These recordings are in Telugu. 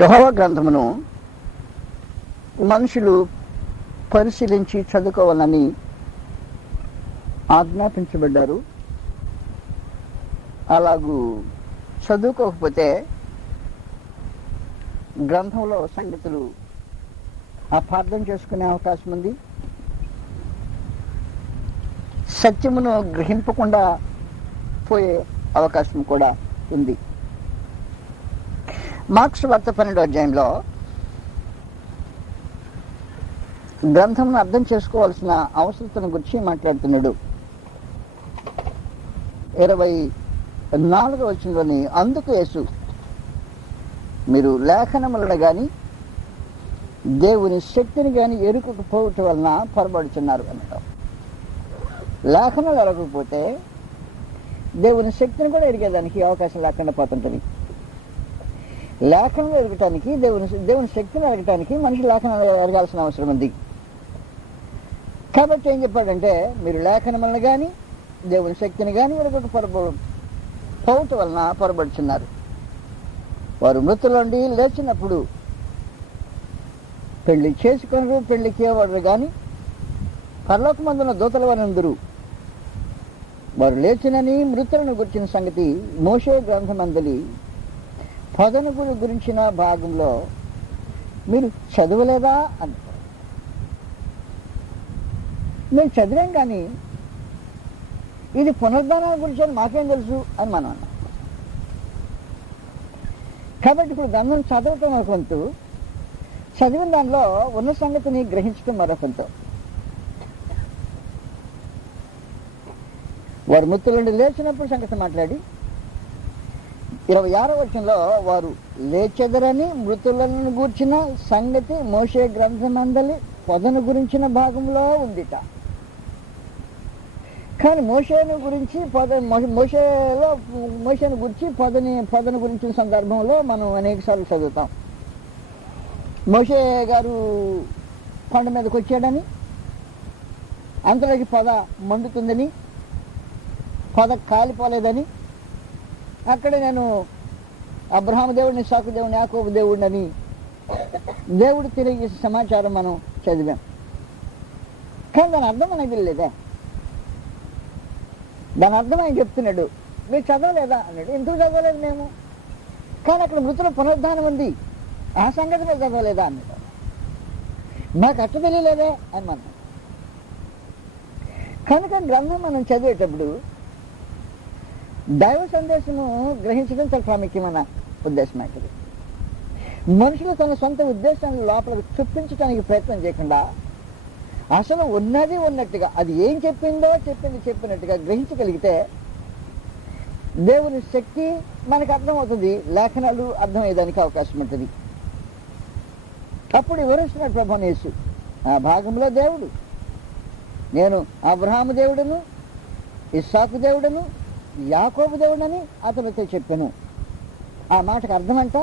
యెహోవా గ్రంథమును మనుషులు పరిశీలించి చదువుకోవాలని ఆజ్ఞాపించబడ్డారు. అలాగూ చదువుకోకపోతే గ్రంథంలో సంగతులు అపార్థం చేసుకునే అవకాశం ఉంది. సత్యమును గ్రహింపకుండా పోయే అవకాశం కూడా ఉంది. మార్క్స్ వార్త 12వ అధ్యాయంలో గ్రంథంను అర్థం చేసుకోవాల్సిన అవసరతను గురించి మాట్లాడుతున్నాడు. 24వ వచనంలోని అందుకు యేసు మీరు లేఖనములను గాని దేవుని శక్తిని గాని ఎరుకకపోవటం వలన పొరబడుతున్నారు అన్నాడు. లేఖనాలు ఎరగకపోతే దేవుని శక్తిని కూడా ఎరిగేదానికి అవకాశం లేకుండా పోతుంటుంది. లేఖనాలు ఎరగటానికి దేవుని శక్తిని ఎరగటానికి మనిషి లేఖనాలు ఎరగాల్సిన అవసరం ఉంది. కాబట్టి ఏం చెప్పాడంటే మీరు లేఖనములను కానీ దేవుని శక్తిని కానీ పోవటం వలన పొరబడుతున్నారు. వారు మృతుల నుండి లేచినప్పుడు పెళ్లి చేసుకొనరు, పెళ్లికి వారు కానీ పరలోకమందున్న దూతల వారందరూ వారు లేచినని మృతులను గురించిన సంగతి మోషే గ్రంథమందలి పదనుగురు గురించిన భాగంలో మీరు చదవలేదా అని. మేము చదివాం కానీ ఇది పునరుద్ధానం గురించి అని మాకేం తెలుసు అని మనం అన్నాం. కాబట్టి ఇప్పుడు గ్రంథం చదవటం మరొకంతు, చదివిన దానిలో ఉన్న సంగతిని గ్రహించడం మరొకంతు. వారు మృతుల నుండి లేచినప్పుడు సంగతి మాట్లాడి 26వ వచనంలో వారు లేచెదరని మృతులను గూర్చిన సంగతి మోషే గ్రంథమందలి పొదను గురించిన భాగంలో ఉందిట. కానీ మోషేను గురించి మోషేను గురించి పొదను గురించిన సందర్భంలో మనం అనేక సార్లు చదువుతాం. మోషే గారు కొండ మీదకి వచ్చాడని, అంతలోకి పొద మండుతుందని, పొద కాలిపోలేదని, అక్కడే నేను అబ్రహాము దేవుడిని, ఇస్సాకు దేవుడిని, యాకోబు దేవుడిని దేవుడు తెలియజేసే సమాచారం మనం చదివాం. కానీ దాని అర్థం మనకి తెలియలేదే. దాని అర్థం ఆయన చెప్తున్నాడు, మీరు చదవలేదా అన్నాడు. ఎందుకు చదవలేదు మేము? కానీ అక్కడ మృతుల పునరుద్ధానం ఉంది, ఆ సంగతి మీరు చదవలేదా అన్నాడు. మాకు అట్ట తెలియలేదే అని మనం. కనుక గ్రంథం మనం చదివేటప్పుడు దైవ సందేశము గ్రహించడం చాలా ప్రాముఖ్యమైన ఉద్దేశం అవుతుంది. మనుషులు తన సొంత ఉద్దేశాన్ని లోపలికి చొప్పించడానికి ప్రయత్నం చేయకుండా అసలు ఉన్నది ఉన్నట్టుగా, అది ఏం చెప్పిందో చెప్పినట్టుగా గ్రహించగలిగితే దేవుని శక్తి మనకు అర్థమవుతుంది, లేఖనాలు అర్థమయ్యేదానికి అవకాశం ఉంటుంది. అప్పుడు వివరిస్తున్నాడు ప్రభువుని యేసు ఆ భాగంలో దేవుడు, నేను అబ్రహాము దేవుడును, ఇస్సాకు దేవుడును, యాకోబు దేవుడని అతనితో చెప్పాను. ఆ మాటకు అర్థం అంట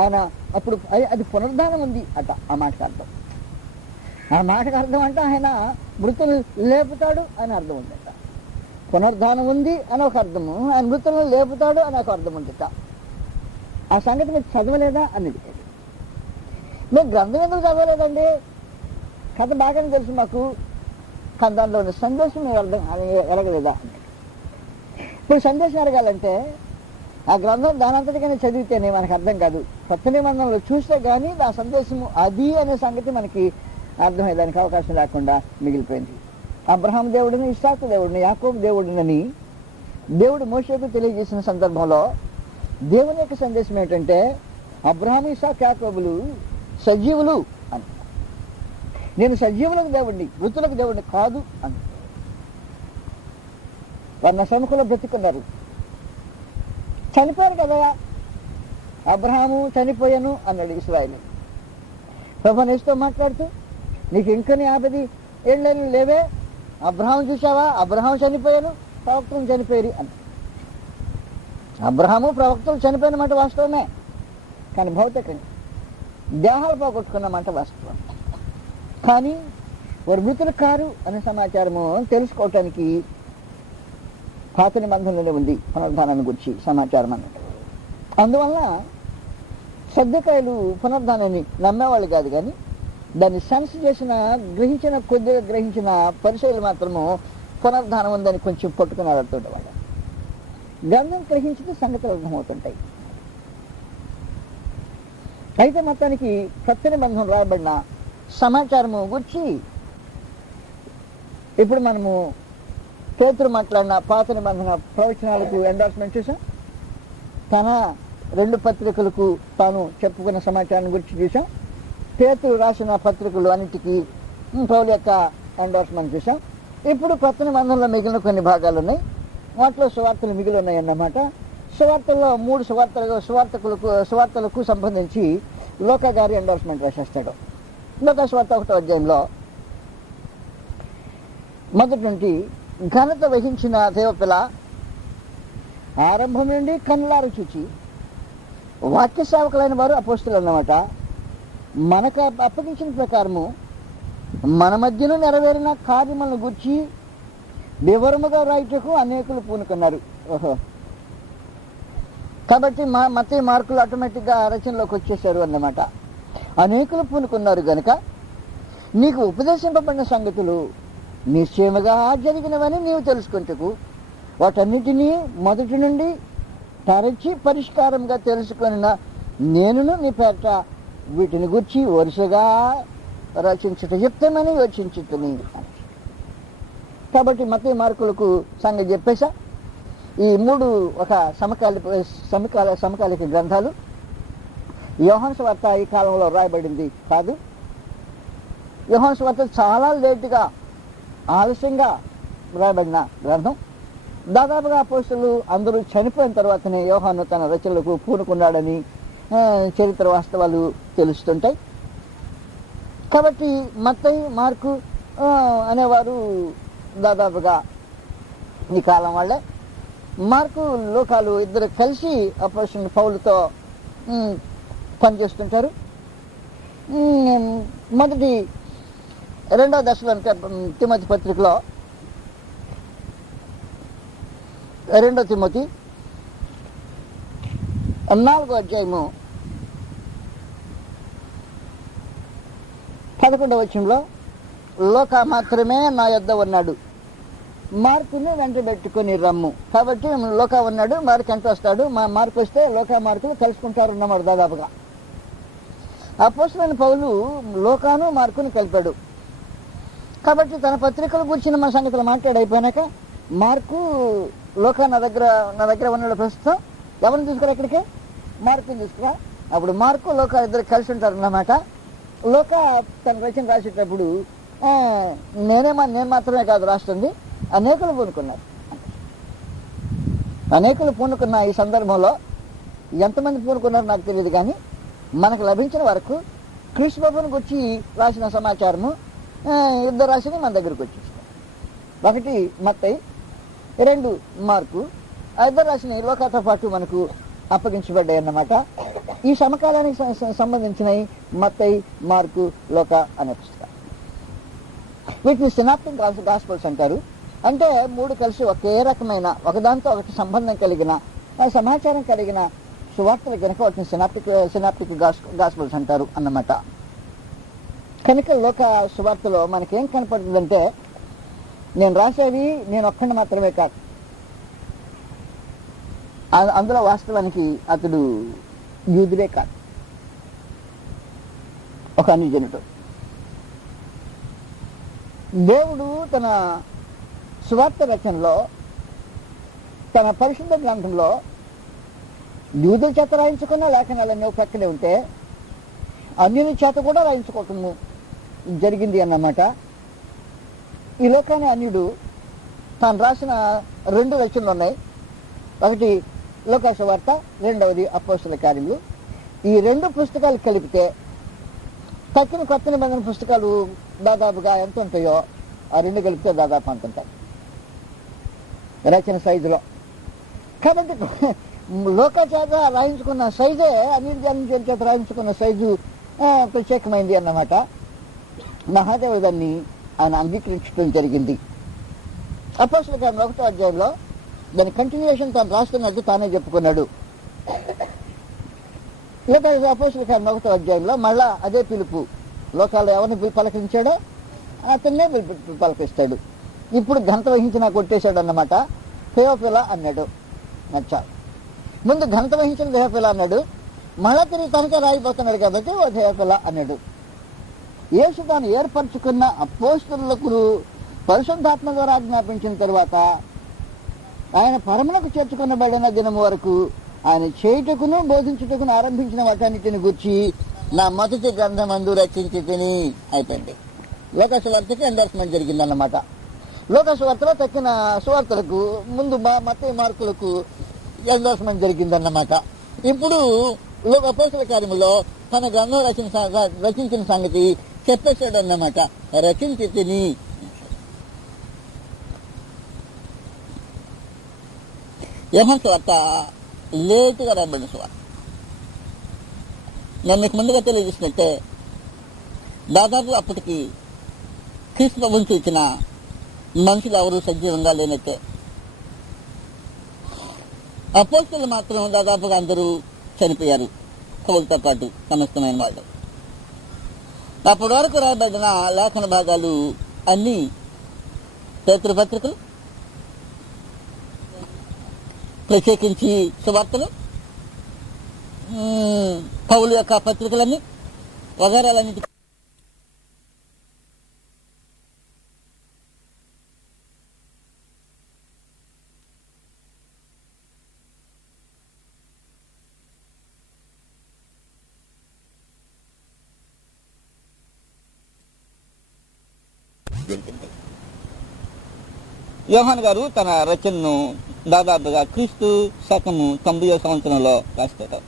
ఆయన అప్పుడు అది పునరుద్ధానం ఉంది అట. ఆ మాటకు అర్థం, ఆ మాటకు అర్థం అంటే ఆయన మృతులు లేపుతాడు అని అర్థం ఉందట. పునరుద్ధానం ఉంది అని ఒక అర్థము, ఆయన మృతులను లేపుతాడు అని ఒక అర్థం ఉందట. ఆ సంగతి మీరు చదవలేదా అనేది. మేము గ్రంథం ఎందుకు చదవలేదండి? కథ బాగానే తెలుసు మాకు, కానీ దానిలో ఉన్న సందేశం మీరు అర్థం ఎరగలేదా అనేది. ఇప్పుడు సందేశం ఎరగాలంటే ఆ గ్రంథం దానంతటికైనా చదివితేనే మనకు అర్థం కాదు. కొత్త నిబంధనలో చూస్తే కానీ ఆ సందేశము అది అనే సంగతి మనకి అర్థమయ్యేదానికి అవకాశం లేకుండా మిగిలిపోయింది. అబ్రహాం దేవుడిని, ఇస్సాకు దేవుడిని, యాకోబు దేవుడిని దేవుడు మోషేకు తెలియజేసిన సందర్భంలో దేవుని యొక్క సందేశం ఏంటంటే అబ్రహాం, ఇస్సాకు, యాకోబులు సజీవులు అని. నేను సజీవులకు దేవుడిని, మృతులకు దేవుడిని కాదు అని. వారు నా సముఖంలో బ్రతికున్నారు. చనిపోయారు కదా, అబ్రహాము చనిపోయాను అన్నాడు ఇశ్రాయేలు. ప్రభునేసుతో మాట్లాడుతూ నీకు ఇంకని 50 ఏళ్ళని లేవే, అబ్రహాం చూసావా, అబ్రహాం చనిపోయాను, ప్రవక్తలు చనిపోయారు అని. అబ్రహాము ప్రవక్తలు చనిపోయిన మాట వాస్తవమే, కానీ భౌతికంగా దేహాలు పోగొట్టుకున్న మాట వాస్తవం. కానీ వారు మృతులు కారు అనే సమాచారము తెలుసుకోవటానికి పాత నిబంధనలోనే ఉంది పునరుద్ధానాన్ని గురించి సమాచారం అన్నట్టు. అందువల్ల సద్దకాయలు పునరుద్ధానాన్ని నమ్మేవాళ్ళు కాదు, కానీ దాన్ని సెన్స్ చేసిన కొద్దిగా గ్రహించిన పరిశీలు మాత్రము పునరుద్ధానం ఉందని కొంచెం పట్టుకుని ఆడుతుండేవాళ్ళు. గ్రంథం గ్రహించితే సంగతులు అర్థమవుతుంటాయి. అయితే మొత్తానికి కొత్త నిబంధన రాయబడిన సమాచారము గురించి ఇప్పుడు మనము పేతురు మాట్లాడిన పాత నిబంధన ప్రవచనాలకు ఎండార్స్మెంట్ చూసాం. తన 2 పత్రికలకు తాను చెప్పుకున్న సమాచారం గురించి చూసాం. పేతురు రాసిన పత్రికలు అన్నిటికీ పౌలు యొక్క ఎండార్స్మెంట్ చూసాం. ఇప్పుడు కొత్త నిబంధనలో మిగిలిన కొన్ని భాగాలు ఉన్నాయి. వాటిలో సువార్తలు మిగిలి ఉన్నాయి అన్నమాట. సువార్తల్లో 3 సువార్తలకు సంబంధించి లోకా గారి ఎండార్స్మెంట్ రాసేస్తాడు. లోకా సువార్త 1వ అధ్యాయంలో మొదటి నుండి, ఘనత వహించిన దేవపిల్ల ఆరంభం నుండి కన్నులారు చూచి వాక్య సేవకులైన వారు అపోస్తులు అన్నమాట, మనకు అప్పగించిన ప్రకారము మన మధ్యన నెరవేరిన కార్యములను గురించి వివరముగా రాయుటకు అనేకులు పూనుకున్నారు. కాబట్టి మత్తయి మార్కులు ఆటోమేటిక్గా రచనలోకి వచ్చేసారు అన్నమాట. అనేకులు పూనుకున్నారు గనుక నీకు ఉపదేశింపబడిన సంగతులు నిశ్చయముగా జరిగినవని నీవు తెలుసుకుంటకు వాటన్నిటినీ మొదటి నుండి తరచి పరిష్కారంగా తెలుసుకొనిన నేనును నీ పేట వీటిని గురించి వరుసగా రచించుట యుక్తమని యోచించుతుని. కాబట్టి మత్తయి మార్కులకు సంగతి చెప్పేశా. ఈ 3 ఒక సమకాలిక గ్రంథాలు. యోహాను సువార్త ఈ కాలంలో రాయబడింది కాదు. యోహాను సువార్త చాలా లేటుగా, ఆలస్యంగా రాయబడిన గ్రంథం. దాదాపుగా అపోస్తలులు అందరూ చనిపోయిన తర్వాతనే యోహాను తన రచనలకు పూనుకున్నాడని చరిత్ర వాస్తవాలు తెలుస్తుంటాయి. కాబట్టి మత్తయి, మార్కు అనేవారు దాదాపుగా ఈ కాలం వాళ్ళే. మార్కు, లోకాలు ఇద్దరు కలిసి అపోస్తలుడు పౌలుతో పనిచేస్తుంటారు. మొదటి 2వ దశలో తిమోతి పత్రికలో 2 తిమోతి 4వ అధ్యాయము 11వ వచనంలో లోకా మాత్రమే నా యొద్ద ఉన్నాడు, మార్కుని వెంట పెట్టుకుని రమ్ము. కాబట్టి లోకా ఉన్నాడు, మార్కు ఎంత వస్తాడు, మార్కు వస్తే లోకా మార్కులు కలుసుకుంటారు అన్నమాట. దాదాపుగా అపోస్తలుడైన పౌలు లోకాను మార్కుని కలిపాడు. కాబట్టి తన పత్రికల గురించిన మా సంగతులు మాట్లాడైపోయినాక మార్కు లోకా నా దగ్గర ఉన్నాడు ప్రస్తుతం, ఎవరిని తీసుకురా ఇక్కడికి, మార్కుని తీసుకురా. అప్పుడు మార్కు లోకా ఇద్దరు కలిసి ఉంటారు అన్నమాట. లోకా తన రచన రాసేటప్పుడు నేను మాత్రమే కాదు రాస్తుంది, అనేకులు పూనుకున్నారు. అనేకులు పూనుకున్న ఈ సందర్భంలో ఎంతమంది పూనుకున్నారో నాకు తెలియదు, కానీ మనకు లభించిన వరకు క్రీస్తు ప్రభువుని గురించి రాసిన సమాచారము ఇద్దరు రాసినవి మన దగ్గరకు వచ్చేస్తాయి. 1 మత్తయి, 2 మార్కు. ఆ ఇద్దరు రాసిన లోకాతో పాటు మనకు అప్పగించబడ్డాయి అన్నమాట. ఈ సమకాలానికి సంబంధించినవి మత్తయి, మార్కు, లోకా అనే పుస్తకాలు. వీటిని సినాప్టిక్ గాస్పల్స్ అంటారు. అంటే 3 కలిసి ఒకే రకమైన, ఒకదాంతో ఒకటి సంబంధం కలిగిన, సమాచారం కలిగిన సువార్తలు కనుక వాటిని సినాప్టిక్ గాస్పల్స్ అంటారు అన్నమాట. కనుక లోక సువార్తలో మనకేం కనపడుతుందంటే, నేను రాసేది నేను ఒక్కడిని మాత్రమే కాదు, అందులో వాస్తవానికి అతడు యూదుడే కాదు, ఒక అన్యజనుడు. దేవుడు తన సువార్త రచనలో, తన పరిశుద్ధ గ్రంథంలో యూదుల చేత రాయించుకున్న లేఖనాలన్నీ పక్కనే ఉంటే అన్యుని చేత కూడా రాయించుకోవటము జరిగింది అన్నమాట. ఈ లోకాన్ని అన్యుడు తాను రాసిన 2 రచనలు ఉన్నాయి. ఒకటి లోకా సువార్త, 2వది అపోస్తలుల కార్యములు. ఈ 2 పుస్తకాలు కలిపితే తక్కిన కొత్త నిబంధన పుస్తకాలు దాదాపుగా ఎంత ఉంటాయో ఆ 2 కలిపితే దాదాపు అంత ఉంటాయి రచన సైజులో. కాబట్టి లోకా చేత రాయించుకున్న సైజే అన్య చేత రాయించుకున్న సైజు ప్రత్యేకమైంది అన్నమాట. మహాదేవుడు దాన్ని ఆయన అంగీకరించడం జరిగింది. అపోస్తలుల కార్యములు 1వ అధ్యాయంలో దాని కంటిన్యూషన్ తాను రాస్తున్నట్టు తానే చెప్పుకున్నాడు. లేదా అపోస్తలుల కార్యం 1వ అధ్యాయంలో మళ్ళా అదే పిలుపు. లోకాల్లో ఎవరిని పలకరించాడో అతన్నే పలకరిస్తాడు. ఇప్పుడు ఘనత వహించి నాకు కొట్టేశాడు అన్నమాట. థెయోఫిలా అన్నాడు. నచ్చా ముందు ఘనత వహించిన థెయోఫిలా అన్నాడు, మళ్ళా తిరిగి తనకే రాయిపోతున్నాడు కాబట్టి ఓ థెయోఫిలా అన్నాడు. యేసు తాను ఏర్పరచుకున్న అపోస్తలులకు పరిశుద్ధాత్మ ద్వారా ఆజ్ఞాపించిన తర్వాత ఆయన పరమునకు చేర్చుకునబడిన దినము వరకు ఆయన చేయుటకును బోధించుటకును ఆరంభించిన వాటన్నిటిని గురించి నా మొదటి గ్రంథమందు రచించి తిని అయిపోయింది. లోకసువార్తకి ఎండర్స్మెంట్ జరిగిందన్నమాట. లోకసువార్తలో తక్కిన సువార్తలకు ముందు మత్తయి మార్కులకు ఎండర్స్మెంట్ జరిగిందన్నమాట. ఇప్పుడు అపోస్తలుల కార్యములో తన గ్రంథం రచించిన సంగతి చెప్పేశాడు అన్నమాట. రచించి తిని యోహాను సువార్త లేటుగా రాబడిన సువార్త. నేను మీకు ముందుగా తెలియజేసినట్టే దాదాపు అప్పటికి క్రీస్తు ప్రభువుని చూసిన మనుషులు ఎవరు సజీవంగా లేనట్టే. అపోస్తలులు మాత్రం దాదాపుగా అందరూ చనిపోయారు, పౌలుతో పాటు సమస్తమైన వాళ్ళు. అప్పటి వరకు రాయబడిన లేఖన భాగాలు అన్నీ పేతురుపత్రికలు, ప్రత్యేకించి సువార్తలు, పౌలు యొక్క పత్రికలన్నీ వగైరాలన్నిటి జరిగింది. యోహాను గారు తన రచనను దాదాపుగా క్రీస్తు శకము 90వ సంవత్సరంలో రాస్తాడు.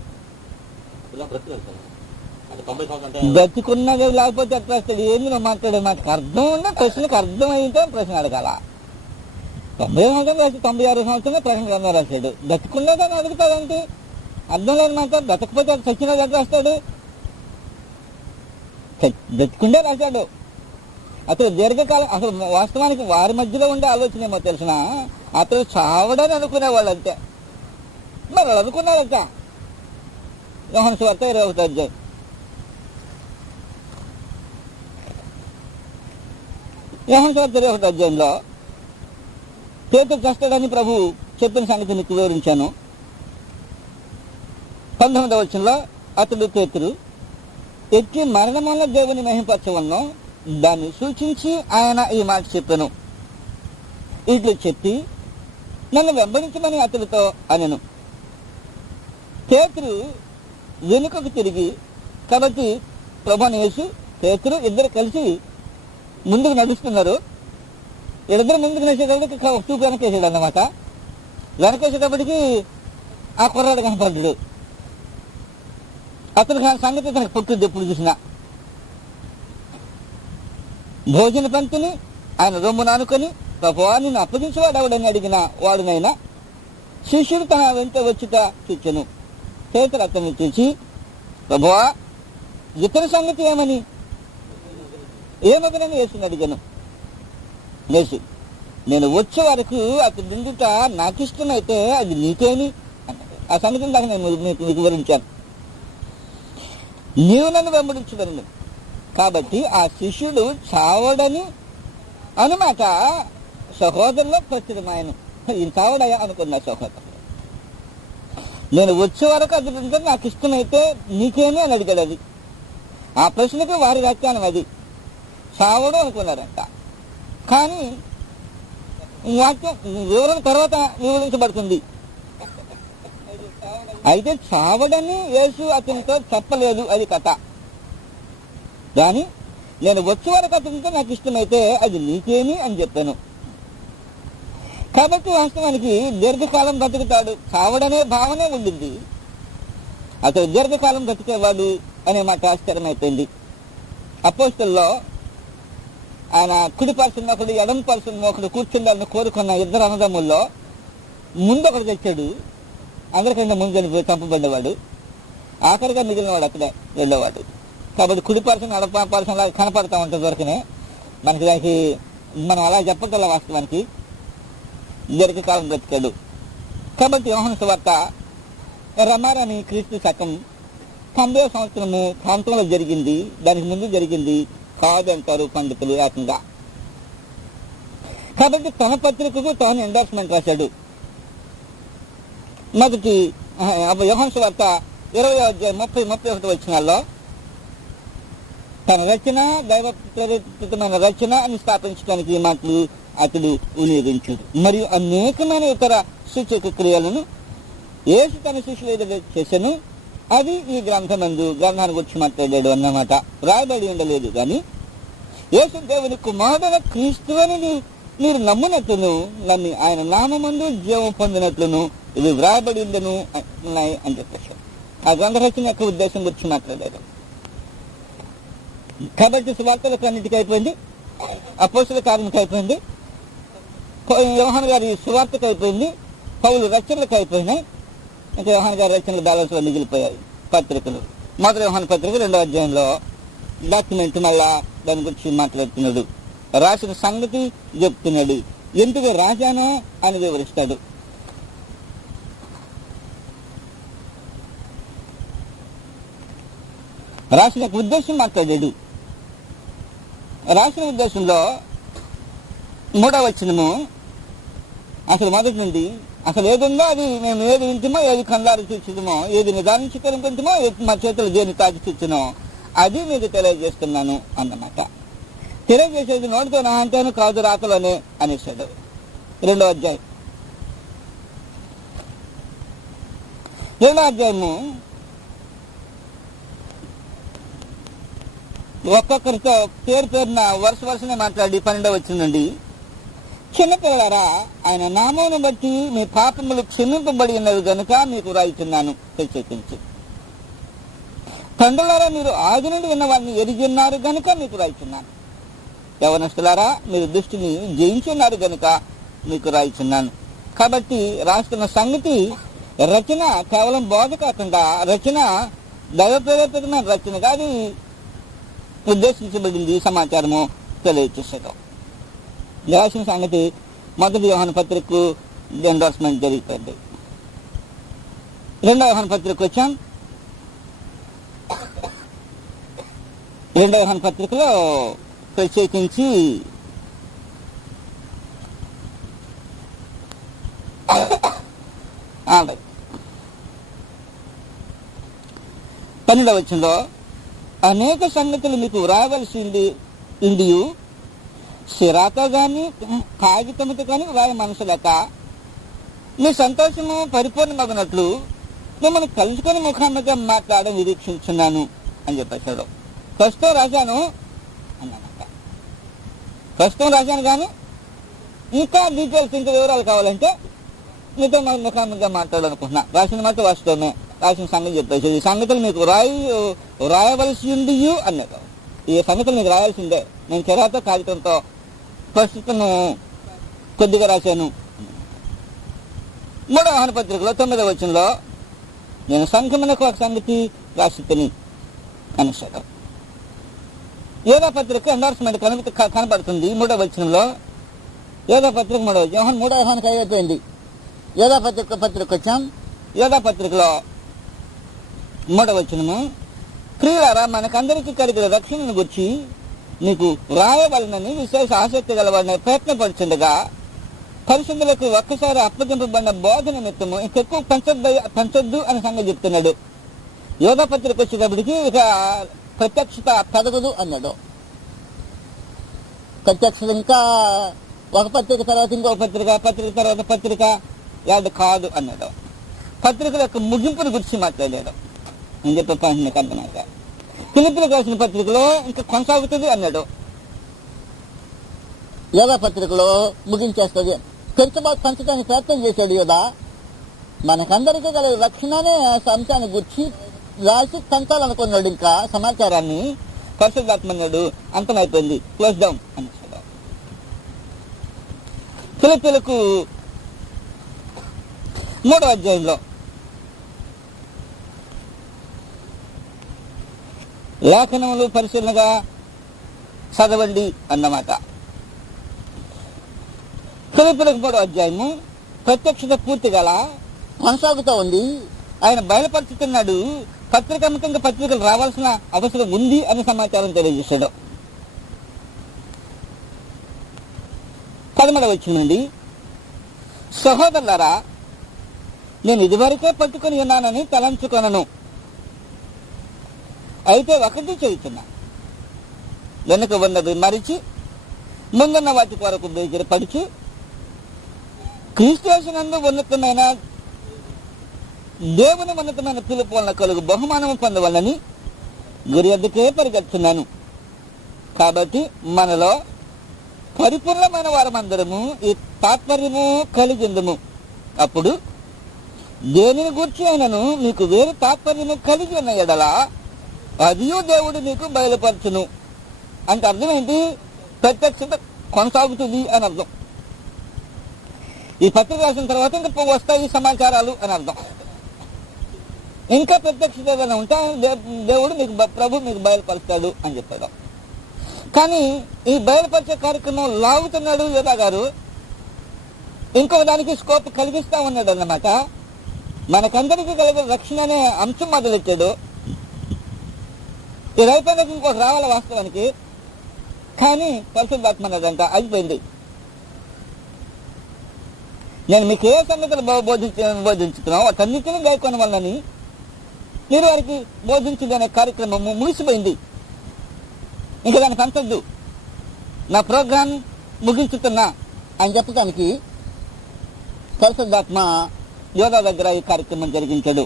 బతుకున్నది లేకపోతే ఎట్లా రాస్తాడు? ఏంది నువ్వు మాట్లాడే మాటకు అర్థం ఉందా? ప్రశ్నకు అర్థం అయితే ప్రశ్న అడగాల. 96 సంవత్సరంలో ప్రశ్న గ్రంథం రాశాడు. బతుకున్నదని అడుగుతాడంటే అర్థం లేని మాట. బతకపోతే చచ్చినది ఎట్లా రాస్తాడు? బతుకుండే రాశాడు. అతను దీర్ఘకాలం అసలు వాస్తవానికి వారి మధ్యలో ఉండే ఆలోచన ఏమో తెలిసిన, అతను చావడని అనుకునేవాళ్ళు అంతే. మరి వాళ్ళు అనుకున్నారంట. యోహాను సువార్త 21వ అధ్యాయం. యోహాను సువార్త 21వ అధ్యాయంలో పేతురు చస్తాడని ప్రభు చెప్పిన సంగతి మీకు వివరించాను. 19వ వచనంలో అతడు పేతురు ఎక్కి మరణమున్న దేవుని మహింపరచవలను దాన్ని సూచించి ఆయన ఈ మాట చెప్పాను. ఇట్లు చెప్పి నన్ను వెంబడించమని అతడితో అనెను. పేతురు వెనుకకు తిరిగి, కాబట్టి ప్రభువుని యేసు పేతురు ఇద్దరు కలిసి ముందుకు నడుస్తున్నారు. వీళ్ళిద్దరు ముందుకు నడిచేటప్పటికి చూపు వెనకేసాడు అన్నమాట. వెనకేసేటప్పటికి ఆ కుర్రాడు కనపడ్డాడు. అతని సంగతి తనకు పుట్టింది ఎప్పుడు చూసినా. భోజన పంక్తిని ఆయన రొమ్మును ఆనుకొని, ప్రభువా నిన్ను అప్పగించేవాడు ఎవడని అడిగిన వాడునైనా శిష్యుడు తన వెంట వచ్చుట చూచెను. పేతురు అతన్ని చూచి, ప్రభువా ఇతని సంగతి ఏమని యేసుని అడిగాను. యేసు, నేను వచ్చే వరకు అతని నిండుట నాకు ఇష్టమైతే అది నీకేమి అన్నాడు. ఆ సంగతిని దాకా నేను మీకు వివరించాను. నీవు నన్ను వెంబడించడను. కాబట్టి ఆ శిష్యుడు చావడని అనమాట. సహోదరులో ప్రచురమాయను ఈయన చావడయా అనుకున్నా సహోదరుడు. నేను వచ్చే వరకు అది నాకు ఇష్టమైతే నీకేమీ అని అడిగాడు. అది ఆ ప్రశ్నకి వారి వ్యాఖ్యానం అది. చావడు అనుకున్నారంట. కానీ వాక్యం వివరణ తర్వాత వివరించబడుతుంది. అయితే చావడని యేసు అతనితో చెప్పలేదు, అది కథ. కానీ నేను వచ్చే వరకు అతనితో నాకు ఇష్టమైతే అది నీకేమి అని చెప్పాను. కాబట్టి వాస్తవానికి దీర్ఘకాలం బ్రతుకుతాడు, చావడనే భావనే ఉండింది. అతడు దీర్ఘకాలం బ్రతికేవాడు అనే మాట ఆశ్చర్యమైపోయింది. అపోస్తలుల్లో ఆయన కుడి పర్సన్ ఒకడు, ఎడమ పర్సన్ ఒకడు కూర్చుండాలని కోరుకున్న ఇద్దరు అన్నదమ్ముల్లో ముందు ఒకడు తెచ్చాడు. అందరికన్నా ముందు చనిపోయి చంపబడ్డవాడు. ఆఖరిగా మిగిలిన వాడు అక్కడే వెళ్ళేవాడు. కాబట్టి కుడి పర్సన్ ఎడమ పర్సన్ లాగా కనపడతా ఉంటుంది దొరకనే మనకి. దానికి మనం అలా చెప్పగల వాస్తవానికి దీర్ఘకాలం బ్రతికాడు. కాబట్టి యోహాను సువార్త రమారని క్రీస్తు శకం 90వ సంవత్సరము ప్రాంతంలో జరిగింది, దానికి ముందు జరిగింది కాదంటారు పండితులు ఏకంగా. కాబట్టి తన పత్రికకు తాను ఎండార్స్మెంట్ రాశాడు. మొదటి యోహాను సువార్త 20:30-31 వచనాల్లో తన రచన దైవ ప్రేరితమైన రచన అని స్థాపించడానికి ఈ మాటలు అతడు వినియోగించాడు. మరియు అనేకమైన ఇతర సూచక క్రియలను యేసు తన శిష్యుల ఎదుట చేశాను. అది ఈ గ్రంథాన్ని గురించి మాట్లాడాడు అన్నమాట. రాయబడి ఉండలేదు కానీ యేసు దేవుని కుమారుడైన క్రీస్తు అని మీరు నమ్మునట్లును నమ్మి ఆయన నామమందు జీవం పొందినట్లును ఇది వ్రాయబడి ఉండను ఉన్నాయి అని చెప్పేసి ఆ గ్రంథ రచన యొక్క ఉద్దేశం గురించి మాట్లాడారు. కాబట్టి సువార్తలకు అన్నిటికీ అయిపోయింది, అపోస్తల కార్యానికి అయిపోయింది, యోహాను గారి సువార్తకు అయిపోయింది, పౌలు రచనలకు అయిపోయినాయి. ఇంకా యోహాను గారి రచనలు బ్యాలెన్స్లో మిగిలిపోయాయి పత్రికలు. మొదటి యోహాను పత్రిక 2వ అధ్యాయంలో డాక్యుమెంట్ మళ్ళా దాని గురించి మాట్లాడుతున్నాడు, రాసిన సంగతి చెప్తున్నాడు, ఎందుకు రాజానా అని వివరిస్తాడు. రాసిన ఉద్దేశం మాట్లాడాడు. రాసిన ఉద్దేశంలో 3వ వచనము అసలు మొదటి నుండి అసలు ఏదుందో అది మేము ఏది వింటుమో, ఏది కందారు చూచుమో, ఏది నిదానించుకుంటుమో, మా చేతులు దేని తాకి చూచునో అది మీకు తెలియజేస్తున్నాను అన్నమాట. తెలియజేసేది నోటితో నా అంతేను కాదు రాతలోనే అనేసాడు. 2వ అధ్యాయము ఒక్కొక్కరితో పేరున వరుసనే మాట్లాడి 12వ వచనం, చిన్నపిల్లలారా ఆయన నామమును బట్టి మీ పాపములు క్షమింపబడి ఉన్నవి గనుక మీకు రాయితున్నాను ప్రత్యేకించి. తండ్రులారా మీరు ఆది నుండి ఉన్నవాడిని ఎరిగి ఉన్నారు గనుక మీకు రాయిస్తున్నాను. యవనస్తులారా మీరు దృష్టిని జయించి ఉన్నారు గనుక మీకు రాయిస్తున్నాను. కాబట్టి రాస్తున్న సంగతి రచన కేవలం బోధ కాకుండా రచన దైవ ప్రేరేపితమైన రచనగా అది ఉద్దేశించబడింది, సమాచారము తెలియచేసేది. రాసిన సంగతి మొదటి యోహాను పత్రికకు ఎండార్స్మెంట్ జరుగుతుంది. 2వ యోహాను పత్రిక వచ్చాం. 2వ యోహాను పత్రికలో ప్రత్యేకించి 12వ వచనంలో అనేక సంగతులు మీకు వ్రాయవలసింది ఇండియు సిరాతో గాని కాగితముతో కానీ వ్రాయ మనసులక మీ సంతోషము పరిపూర్ణమగినట్లు మిమ్మల్ని కలుసుకొని ముఖాముఖిగా మాట్లాడడం నిరీక్షించున్నాను అని చెప్పేశాడు. ప్రస్తుతం రాశాను అన్నమాట. ప్రస్తుతం రాశాను కానీ ఇంకా డీటెయిల్స్, ఇంకా వివరాలు కావాలంటే మీతో ముఖాముఖిగా మాట్లాడాలనుకుంటున్నా. రాసిన మాట వాస్తవమే, రాసిన సంగతి చెప్పేసి ఈ సంగతులు మీకు రాయవలసి ఉంది అన్నాడు. ఈ సంగతులు మీకు రాయాల్సిందే. నేను చెరాతో కాగితంతో ప్రస్తుతం కొద్దిగా రాశాను. 3వ యోహాను పత్రికలో 9వ వచనంలో నేను సంఘమునకు ఒక సంగతి రాసితిని అనేసాడు. యోధా పత్రిక ఎండార్స్మెంట్ కనబడుతుంది 3వ వచనంలో. యోధా పత్రిక 3వ యోహాను 3వ యోహానుకి అయిపోయింది. యోధా పత్రిక వచ్చాం. యోధా పత్రికలో 3వ వచనము, ప్రియులారా మనకందరికీ కలిగిన రక్షణను గురించి నీకు వ్రాయవలనని విశేష ఆసక్తి గలవాడిని ప్రయత్నపడుచుండగా పరిశుద్ధులకు ఒక్కసారి అప్పగింపబడిన బోధ నిమిత్తము ఇంకెక్కువ పెంచొద్దు అని సంగతి చెప్తున్నాడు. యోధా పత్రిక వచ్చేటప్పటికి ఇక ప్రత్యక్షత పెరగదు అన్నాడు. ప్రత్యక్షత ఇంకా ఒక పత్రిక తర్వాత ఇంకో పత్రిక తర్వాత పత్రిక వాళ్ళు కాదు అన్నాడు. పత్రికల యొక్క ముగింపుని గురించి మాట్లాడాడు. నేను చెప్పే పాయింట్ నీకు అర్థమయ్యా. ఫిలిప్పీలకు రాసిన పత్రికలో ఇంకా కొనసాగుతుంది అన్నాడు. యోధా పత్రికలో ముగించేస్తుంది. పంచడానికి ప్రయత్నం చేశాడు యోధా. మనకందరికీ గల రక్షణ అనే అంశాన్ని గురించి రాసి పంచాలనుకున్నాడు. ఇంకా సమాచారాన్ని పరిశుద్ధాత్మన్నాడు. అంతమైపోయింది, క్లోజ్ డౌన్ అనేసాడు. ఫిలిప్పీలకు 3వ అధ్యాయంలో లేఖనములు పరిశీలనగా చదవండి అన్నమాట. ఫిలిప్పీలకు 3వ అధ్యాయము ప్రత్యక్షత పూర్తి గల కొనసాగుతూ ఉంది. ఆయన బయలుపరుచుతున్నాడు. పత్రికాముఖంగా పత్రికలు రావాల్సిన అవసరం ఉంది అని సమాచారం తెలియజేశాడు. 13వ వచనం నుండి, సహోదరులారా, నేను ఇదివరకే పట్టుకొని ఉన్నానని తలంచుకొనను. అయితే ఒకటి చెబుతున్నా, వెనుక ఉన్నది మరిచి ముందున్న వాటి కొరకు దగ్గరపరిచి క్రీస్తునందు ఉన్నతమైన దేవుని ఉన్నతమైన పిలుపు వలన కలుగు బహుమానము పొందవలని గురి వద్దకే పరిగెత్తున్నాను. కాబట్టి మనలో పరిపూర్ణమైన వారమందరము ఈ తాత్పర్యము కలిగిందము. అప్పుడు దేనిని గూర్చి అయినను మీకు వేరు తాత్పర్యము కలిగి ఉన్న ఎడల అదియో దేవుడు మీకు బయలుపరచును. అంటే అర్థం ఏంటి? ప్రత్యక్షత కొనసాగుతుంది అని అర్థం. ఈ పత్రిక రాసిన తర్వాత ఇంకా వస్తాయి సమాచారాలు అని అర్థం. ఇంకా ప్రత్యక్షత ఏదైనా ఉంటే దేవుడు మీకు ప్రభు మీకు బయలుపరుస్తాడు అని చెప్పాడు. కానీ ఈ బయలుపరిచే కార్యక్రమం లాగుతున్నాడు యోధా గారు. ఇంకొక దానికి స్కోప్ కలిగిస్తా ఉన్నాడు అన్నమాట. మనకందరికీ కలిగే రక్షణ అనే అంశం మొదలెట్టాడు. ఇది అయిపోయినాక ఇంకొక రావాలి వాస్తవానికి. కానీ పరిశుద్ధాత్మ అన్నదంతా అయిపోయింది. నేను మీకు ఏ సంగతులు బోధించుతున్నావు వాటన్నిటిని గాయకొని వల్లని మీరు వారికి బోధించదనే కార్యక్రమం ముగిసిపోయింది. ఇంకా దానికి అంతద్దు, నా ప్రోగ్రాం ముగించుతున్నా అని చెప్పడానికి పరిశుద్ధాత్మ యోధా దగ్గర ఈ కార్యక్రమం జరిగించాడు.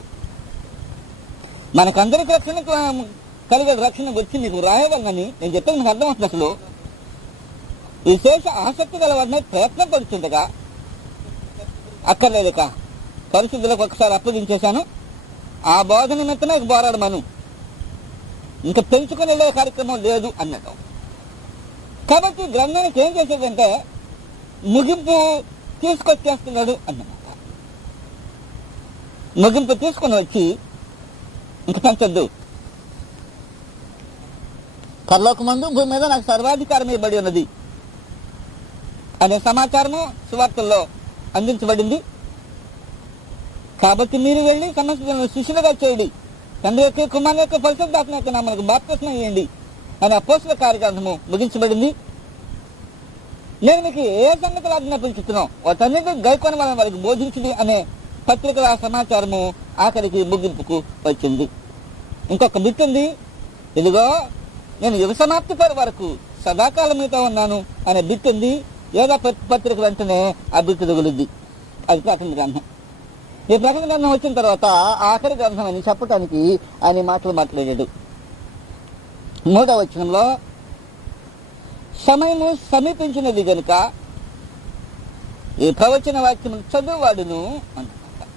మనకందరికి రక్షణ కలిగే రక్షణ గురించి మీకు రాయవాలని నేను చెప్పేది మీకు అర్థమవుతుంది. అసలు విశేష ఆసక్తి గల వారిని ప్రయత్నం పడుతుండగా అక్కర్లేదు పరిశుద్ధులకు ఒకసారి అప్పగించేశాను. ఆ బోధన నిమిత్తం నాకు పోరాడమను, ఇంకా పెంచుకుని వెళ్ళే కార్యక్రమం లేదు అన్నట్టు. కాబట్టి గ్రంథానికి ఏం చేసేదంటే ముగింపు తీసుకొచ్చేస్తున్నాడు అన్నమాట. ముగింపు తీసుకుని వచ్చి ఇంక పెంచొద్దు, పరలోకమందు భూమి మీద నాకు సర్వాధికారం ఇవ్వబడి ఉన్నది అనే సమాచారము సువార్తల్లో అందించబడింది. కాబట్టి మీరు వెళ్ళి సమస్యలను శిష్యులుగా చేయండి, తండ్రి యొక్క కుమారుని యొక్క పరిశుద్ధాత్మ యొక్క నామమునకు బాప్తిస్మం ఇవ్వండి అనే అపోస్తల కార్యక్రమము ముగించబడింది. నేను మీకు ఏ సంగతులు ఆజ్ఞాపించుతున్నాం వాటన్నిటి గైకొని వాళ్ళకి బోధించింది అనే పత్రికల సమాచారము ఆఖరికి ముగింపుకు వచ్చింది. ఇంకొక బిట్ ఉంది, ఇదిగో నేను యుగ సమాప్తి వరకు సదాకాలం మీతో ఉన్నాను అనే బిట్ ఉంది. ఏదో పత్రిక వెంటనే ఆ బిట్ తగులుద్ది. అది ప్రకటన గ్రంథం. ఈ ప్రకటన గ్రంథం వచ్చిన తర్వాత ఆఖరి గ్రంథం అని చెప్పడానికి ఆయన మాటలు మాట్లాడాడు. 3వ వచనంలో సమయము సమీపించినది గనుక ఈ ప్రవచన వాక్యము చదువువాడును అంటున్నాడు.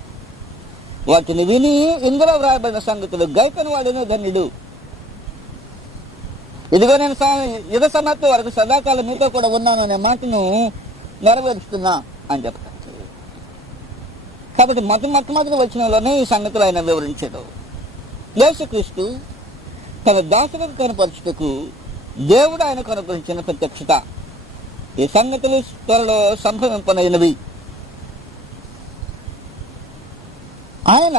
వాటిని విని ఇందులో వ్రాయబడిన సంగతులు గైకొని వాడును ధన్యుడు. ఇదిగో నేను యుగ సమాప్తి వరకు సదాకాలం మీతో కూడా ఉన్నాను అనే మాటను నెరవేరుస్తున్నా అని చెప్తాను. కాబట్టి మొట్టమొదటి వచనంలోనే ఈ సంగతులు ఆయన వివరించాడు. యేసుక్రీస్తు తన దాసులకు కనపరచుటకు దేవుడు ఆయన కనుపరించిన ప్రత్యక్షత. ఈ సంగతులు త్వరలో సంభవింపనైనవి. ఆయన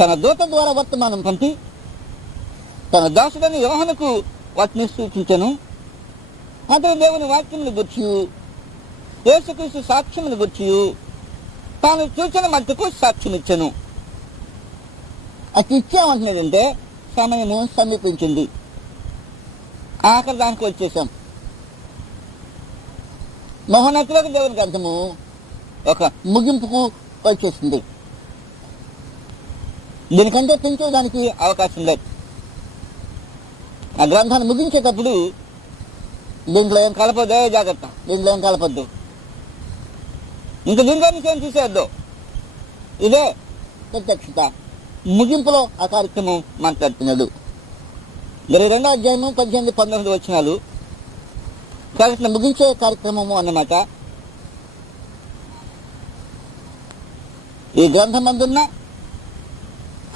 తన దూత ద్వారా వర్తమానం పంపి తన దాసుడని యోహానుకు వాటిని సూచించను. అతను దేవుని వాక్యమును గుర్చి యేసుక్రీస్తు సాక్ష్యమును గుర్చి తాను చూసిన మట్టుకు సాక్ష్యం ఇచ్చను. అది ఇచ్చామంటున్నాడంటే సమయము సమీపించింది, ఆఖరి దానికి వచ్చేసాం. మహోన్నతులకు దేవునికి అర్థము ఒక ముగింపుకు వచ్చేసింది. దీనికంటే పెంచేదానికి అవకాశం లేదు. ఆ గ్రంథాన్ని ముగించేటప్పుడు దీంట్లో ఏం కలపొద్దు, జాగ్రత్త, దీంట్లో ఏం కలపొద్దు, ఇంకా దీంట్లో నుంచి ఏం చూసేద్దు. ఇదే ప్రత్యక్షత. ముగింపులో ఆ కార్యక్రమం మాట్లాడుతున్నాడు. 22వ అధ్యాయము 18-19 వచనాలు ప్రకటన ముగించే కార్యక్రమము అన్నమాట. ఈ గ్రంథమందున్న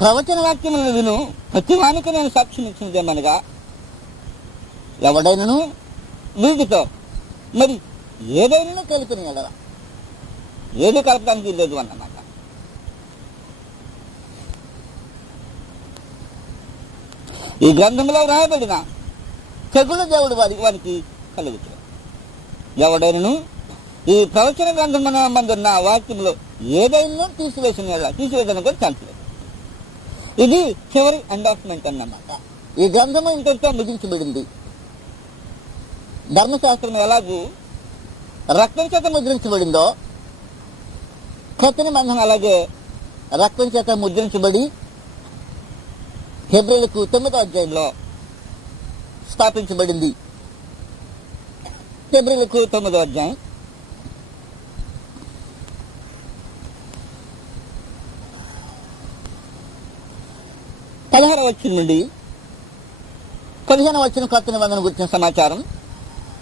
ప్రవచన వాక్యములను విను ప్రతి వానికి నేను సాక్ష్యం ఇచ్చినదేమనగా ఎవడైనను వీటితో మరి ఏదైనా కలుపుని ఎడల ఏది కలపడానికి లేదు అన్నమాట. ఈ గ్రంథంలో వ్రాయబడిన తెగులు దేవుడు వారికి కలుగుతాడు. ఎవడైనను ఈ ప్రవచన గ్రంథం మందున్న వాక్యంలో ఏదైనా తీసివేయడానికి కూడా ఛాన్స్ లేదు. ఇది చివరి ఎండార్స్మెంట్ అన్నమాట. ఈ గ్రంథము ఇంతటితో ముద్రించబడింది. ధర్మశాస్త్రం ఎలాగూ రక్తం చేత ముద్రించబడిందో, కొత్త నిబంధన అలాగే రక్తం చేత ముద్రించబడి హెబ్రీయులకు 9వ అధ్యాయంలో స్థాపించబడింది. హెబ్రీయులకు 9వ అధ్యాయం 16వ వచనం నుండి 15వ వచనం కొత్త నిబంధన గురించిన సమాచారం.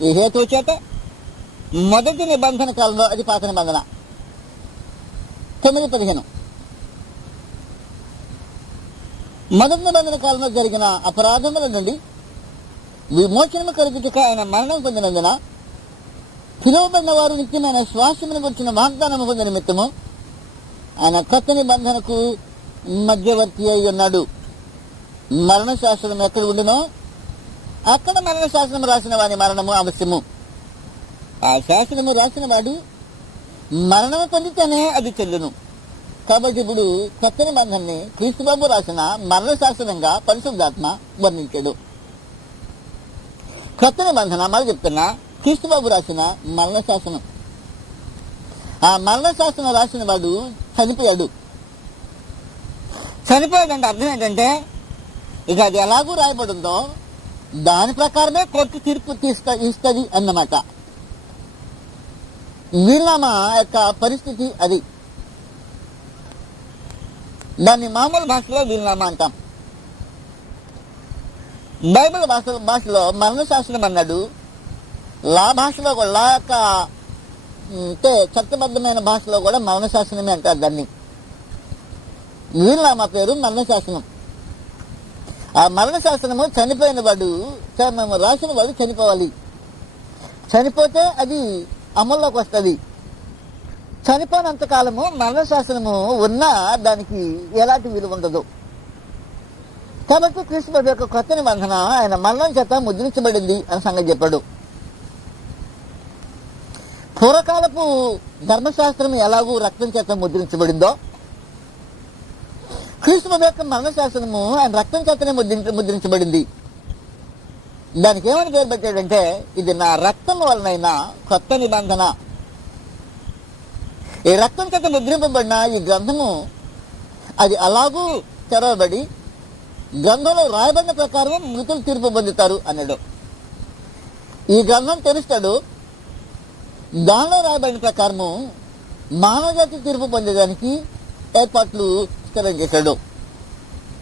ఈ హేతువు చేత మొదటి నిబంధన కాలంలో అది పాత నిబంధన 9:15 మొదటి నిబంధన కాలంలో జరిగిన అపరాధముల నుండి విమోచనము కలుగుటక ఆయన మరణం పొందినందున పిలువబడిన వారు నిత్యమైన శ్వాసమును గురించిన వాగ్దానము పొందిన నిమిత్తము ఆయన కొత్త నిబంధనకు మధ్యవర్తి అయి ఉన్నాడు. మరణ శాసనం ఎక్కడ ఉండునో అక్కడ మరణ శాసనం రాసిన వారి మరణము అవశ్యము. ఆ శాసనము రాసిన వాడు మరణము పొందితేనే అది చెల్లును. కాబట్టి ఇప్పుడు కొత్త నిబంధనని క్రీస్తుబాబు రాసిన మరణ శాసనంగా పరిశుద్ధాత్మ వర్ణించాడు. కొత్త నిబంధన మరి చెప్తున్నా క్రీస్తుబాబు రాసిన మరణ శాసనం. ఆ మరణ శాసనం రాసిన వాడు చనిపోయాడు. చనిపోయాడంటే అర్థం ఏంటంటే ఇక అది ఎలాగూ రాయబడిందో దాని ప్రకారమే కోర్టు తీర్పు ఇస్తుంది అన్నమాట. వీళ్ళమా యొక్క పరిస్థితి అది. దాన్ని మామూలు భాషలో వీళ్ళనామా అంటాం. బైబిల్ భాషలో మరణ శాసనం అన్నాడు. లా భాషలో కూడా లా యొక్క అంటే చట్టబద్ధమైన భాషలో కూడా మరణ శాసనమే అంటారు దాన్ని. వీళ్ళనామా పేరు మరణ శాసనం. ఆ మరణ శాసనము చనిపోయిన వాడు మేము రాసిన వాడు చనిపోవాలి. చనిపోతే అది అమల్లోకి వస్తుంది. చనిపోయినంత కాలము మరణ శాసనము ఉన్నా దానికి ఎలాంటి విలువ ఉండదు. కాబట్టి క్రీస్తు యొక్క కొత్త నిబంధన ఆయన మరణం చేత ముద్రించబడింది అని సంగతి చెప్పాడు. పూర్వకాలపు ధర్మశాస్త్రం ఎలాగూ రక్తం చేత ముద్రించబడిందో క్రీస్తు యొక్క మరణ శాసనము ఆయన రక్తం చేతనే ముద్రించబడింది. దానికి ఏమని పేరు పెట్టాడంటే ఇది నా రక్తం వలనైనా కొత్త నిబంధన. ఈ రక్తం చేత ముద్రింపబడిన ఈ గ్రంథము అది అలాగూ తెరవబడి గ్రంథంలో రాయబడిన ప్రకారం మృతులు తీర్పు పొందుతారు అన్నాడు. ఈ గ్రంథం తెరుస్తాడు. దానిలో రాయబడిన ప్రకారము మానవ జాతి తీర్పు పొందేదానికి ఏర్పాట్లు స్థిరం చేశాడు.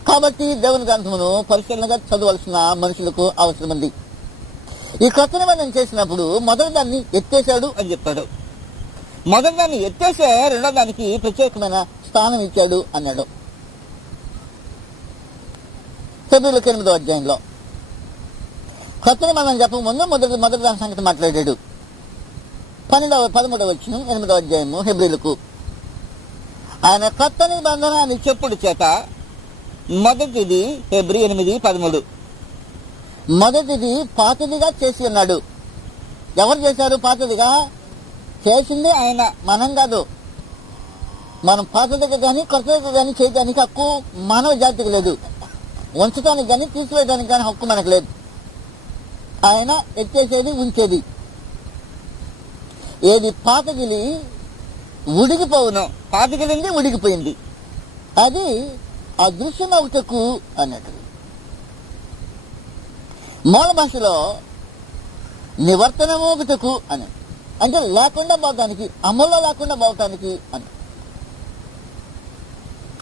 కాబట్టి దేవుని గ్రంథమును పరిశీలనగా చదవలసిన మనుషులకు అవసరం ఉంది. ఈ కొత్త నిబంధన చేసినప్పుడు మొదటి దాన్ని ఎత్తేశాడు అని చెప్పాడు. మొదటి దాన్ని ఎత్తేసే రెండో దానికి ప్రత్యేకమైన స్థానం ఇచ్చాడు అన్నాడు. హెబ్రీయులకు 8వ అధ్యాయంలో కొత్త నిబంధన చెప్పకముందు మొదటి దాని సంగతి మాట్లాడాడు. 13వ వచనం 8వ అధ్యాయము హెబ్రీయులకు ఆయన కొత్త నిబంధన అని చెప్పుడు చేత మొదటిది హెబ్రీ 8:13 మొదటిది పాతదిగా చేసి ఉన్నాడు. ఎవరు చేశారు పాతదిగా? చేసింది ఆయన, మనం కాదు. మనం పాతదిగా కానీ కొత్తదిగా కానీ చేయడానికి హక్కు మానవ జాతికి లేదు. ఉంచడానికి కానీ తీసివేయడానికి కానీ హక్కు మనకు లేదు. ఆయన ఎత్తేసేది ఉంచేది. ఏది పాతగిలి ఉడిగిపోవును, పాతగిలింది ఉడిగిపోయింది, అది అదృశ్యమవుటకు అన్నట్టు. మూల భాషలో నివర్తనమోగుటకు అని అంటే లేకుండా పోవటానికి, అమల్లో లేకుండా పోవటానికి అని.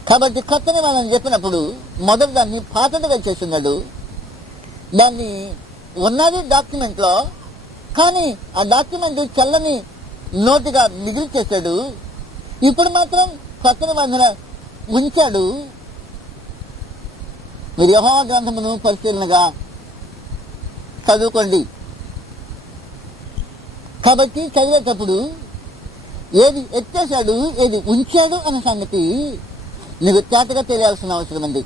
కాబట్టి కొత్తని మనం చెప్పినప్పుడు మొదటి దాన్ని పాతదిగా చేస్తున్నాడు. దాన్ని ఉన్నది డాక్యుమెంట్లో, కానీ ఆ డాక్యుమెంట్ చల్లని నోటిగా మిగిలి చేశాడు. ఇప్పుడు మాత్రం కొత్త నిబంధన ఉంచాడు. మీరు యెహోవా గ్రంథమును పరిశీలనగా చదువుకోండి. కాబట్టి చదివేటప్పుడు ఏది ఎత్తేశాడు, ఏది ఉంచాడు అనే సంగతి నీకు తేటగా తెలియాల్సిన అవసరం ఉంది.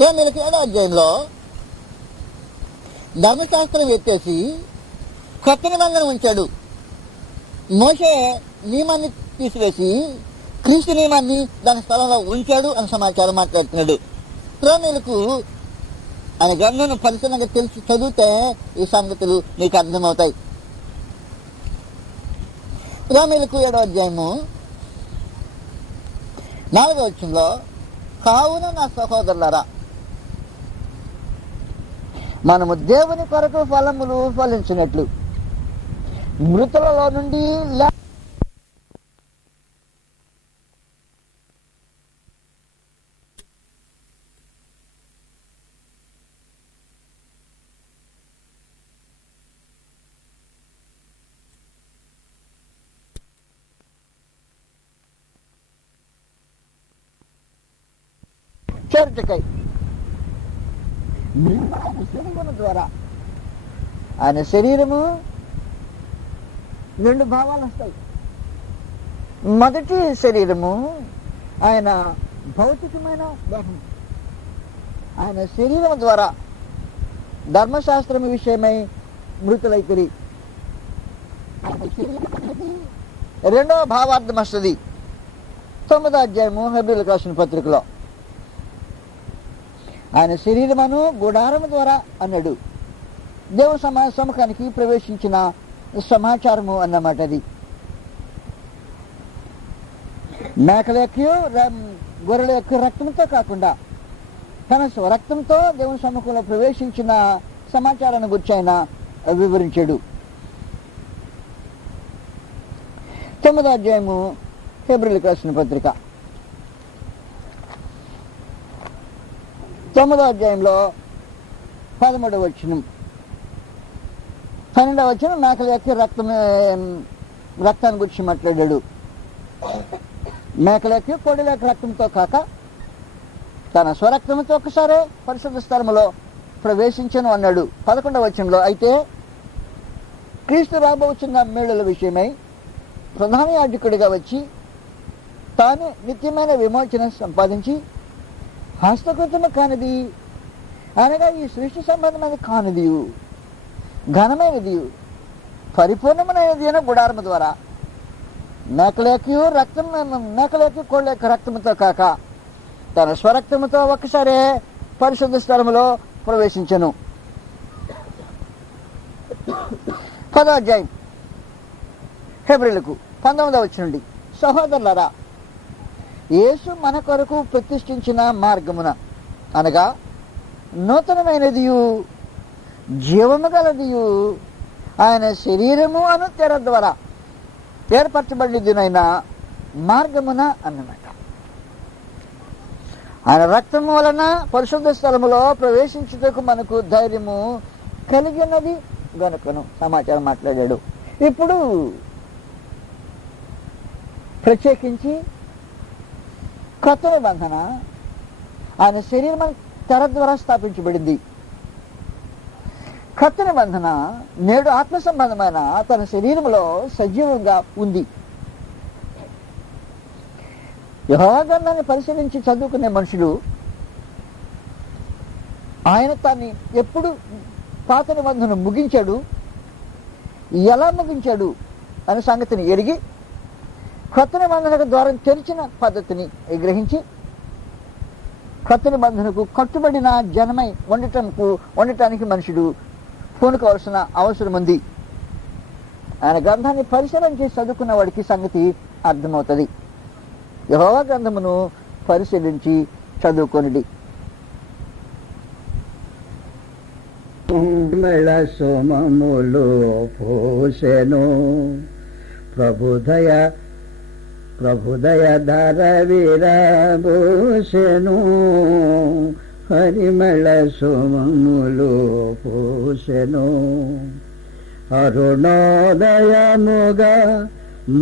వీళ్ళకి 7వ అధ్యాయంలో ధర్మశాస్త్రం ఎత్తేసి కొత్త నిబంధన ఉంచాడు. మోషే నియమాన్ని తీసివేసి క్రీస్తు నియమాన్ని దాని స్థలంలో ఉంచాడు అని సమాచారం మాట్లాడుతున్నాడు. ప్రేమిలకు ఆయన గ్రంథం పరిశీలనగా తెలిసి చదివితే ఈ సంగతులు నీకు అర్థమవుతాయి. ప్రేమిలకు 7వ అధ్యాయము 4వ వచనంలో, కావున నా సహోదరులారా, మనము దేవుని కొరకు ఫలములు ఫలించినట్లు మృతులలో నుండి చేర్చకై శరీరము ద్వారా, ఆయన శరీరము 2 భావాలు వస్తాయి. మొదటి శరీరము ఆయన భౌతికమైన దేహం. ఆయన శరీరం ద్వారా ధర్మశాస్త్రం విషయమై మృతులైతిరి. 2వ భావార్థం వస్తుంది 9వ అధ్యాయము హెబ్రీయులకు రాసిన పత్రికలో. ఆయన శరీరమును గుడారము ద్వారా అన్నాడు. దేవుని సముఖానికి ప్రవేశించిన సమాచారము అన్నమాట. అది మేకల యొక్క గొర్రెల యొక్క రక్తంతో కాకుండా తన రక్తంతో దేవుని సముఖంలో ప్రవేశించిన సమాచారాన్ని గురించి ఆయన వివరించాడు. 9వ అధ్యాయము హెబ్రీయులకు రాసిన పత్రిక 9వ అధ్యాయంలో 13వ వచనం 12వ వచనం మేకల యొక్క రక్తాన్ని గురించి మాట్లాడాడు. మేకల యొక్క కోడెల యొక్క రక్తంతో కాక తన స్వరక్తంతో ఒకసారి పరిశుద్ధ స్థలములో ప్రవేశించను అన్నాడు. 11వ వచనంలో, అయితే క్రీస్తు రాబోచున్న మేలుల విషయమై ప్రధాన యాజకుడిగా వచ్చి తాను నిత్యమైన విమోచన సంపాదించి హస్తకృతము కానిది అనగా ఈ సృష్టి సంబంధమైన కానిది ఘనమైనది పరిపూర్ణమైనది అయిన గుడారము ద్వారా మేకలేకి కోళ్ళ యొక్క రక్తముతో కాక తన స్వరక్తముతో ఒక్కసారే పరిశుద్ధ స్థలములో ప్రవేశించను. 10వ అధ్యాయం హెబ్రీయులకు 19వ వచనం నుండి, సహోదరులారా, యేసు మన కొరకు ప్రతిష్ఠించిన మార్గమున అనగా నూతనమైనదియు జీవము గలదియు ఆయన శరీరము అను తెర ద్వారా ఏర్పరచబడినదినైనా మార్గమున అన్నమాట. ఆయన రక్తము వలన పరిశుద్ధ స్థలములో ప్రవేశించుటకు మనకు ధైర్యము కలిగినది గనుకను సమాచారం మాట్లాడాడు. ఇప్పుడు ప్రత్యేకించి కొత్త నిబంధన ఆయన శరీరం తెర ద్వారా స్థాపించబడింది. కొత్త నిబంధన నేడు ఆత్మ సంబంధమైన తన శరీరంలో సజీవంగా ఉంది. యెహోవా గ్రంథాన్ని పరిశీలించి చదువుకునే మనుషులు ఆయన తాన్ని ఎప్పుడు పాత నిబంధన ముగించాడు, ఎలా ముగించాడు అనే సంగతిని ఎరిగి కొత్త నిబంధనకు ద్వారం తెరిచిన పద్ధతిని గ్రహించి కొత్త నిబంధనకు కట్టుబడిన జనమై ఉండటానికి మనుషుడు పూనుకోవాల్సిన అవసరం ఉంది. ఆయన గ్రంథాన్ని పరిశీలన చేసి చదువుకున్న వాడికి సంగతి అర్థమవుతుంది. యెహోవా గ్రంథమును పరిశీలించి చదువుకొనిడి. సోమములు పోసెను ప్రభుదయ ధర విరబోసెను హరిమళ సోమములు పోసెను అరుణోదయముగా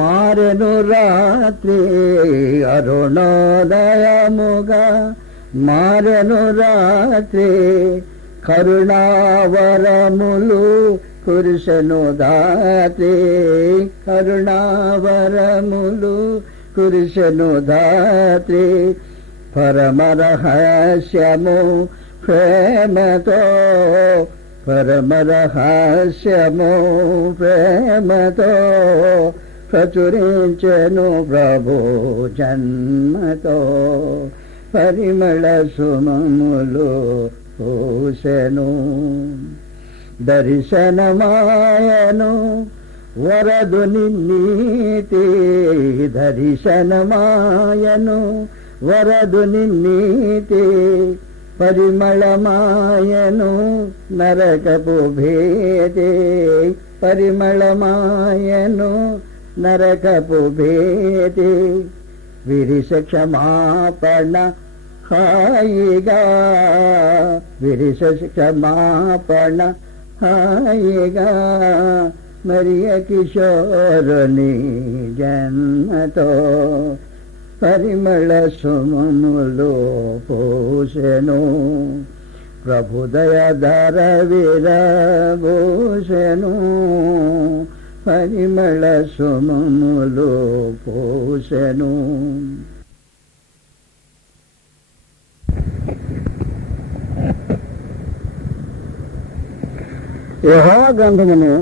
మారెను రాత్రి అరుణోదయముగా మారెను రాత్రి కరుణావరములు కురిసెను ధాత్రి కరుణావరములు కురిసెను ధాత్రి పరమ రహస్యము ప్రేమతో పరమ రహస్యము ప్రేమతో ప్రచురించెను ప్రభు జన్మతో పరిమళ సుమములు పూసెను దర్శనమాయను వరదుని నీతి దర్శనమాయను వరదుని నీతి పరిమళమాయను నరకపు భేది పరిమళమాయను నరకపు భేది విరిస క్షమాపణ హాయిగా విరిస క్షమాపణ హాయిగా మరియ కిశోరుని జన్మతో పరిమళ సుమములు పూసెను ప్రభుదయధర విరబూసెను పరిమళ సుమములు పూసెను. యెహోవా గ్రంథమును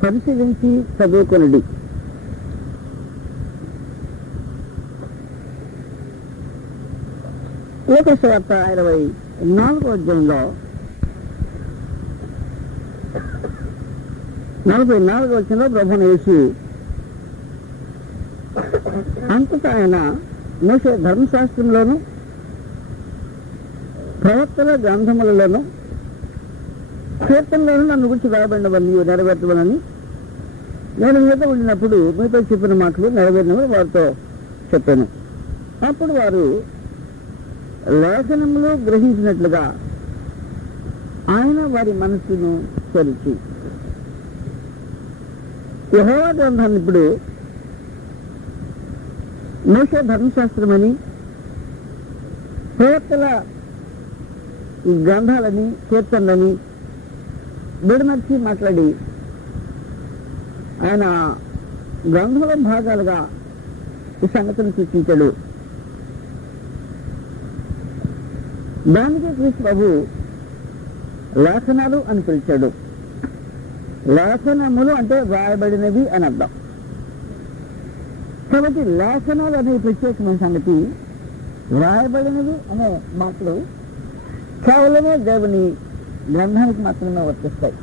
పరిశీలించి చదువుకొనుడి. లోకసువార్త 24వ అధ్యాయంలో 44వ వచనంలో ప్రభువును యేసు అంతటా ఆయన మోషే ధర్మశాస్త్రంలోను ప్రవక్తల గ్రంథములలోను కీర్తనలోను నన్ను గురించి రాయబడినవన్నీ నెరవేర్చవలని నేను మీతో ఉండినప్పుడు మీతో చెప్పిన మాటలు నెరవేరినవి వారితో చెప్పాను. అప్పుడు వారు లేఖనములు గ్రహించినట్లుగా ఆయన వారి మనస్సును తెరిచి యెహోవా గ్రంథాన్ని ఇప్పుడు మోషే ధర్మశాస్త్రమని ప్రవక్తల గ్రంథాలని కీర్తనలని విడమర్చి మాట్లాడి ఆయన గ్రంథాల భాగాలుగా ఈ సంగతిని సూచించాడు. దానికి క్రీస్తు ప్రభు లేఖనాలు అని పిలిచాడు. లేఖనములు అంటే వ్రాయబడినవి అని అర్థం. కాబట్టి లేఖనాలు అనే ప్రత్యేకమైన సంగతి వ్రాయబడినవి అనే మాటలు కేవలమే దేవుని గ్రంథానికి మాత్రమే వర్తిస్తాయి.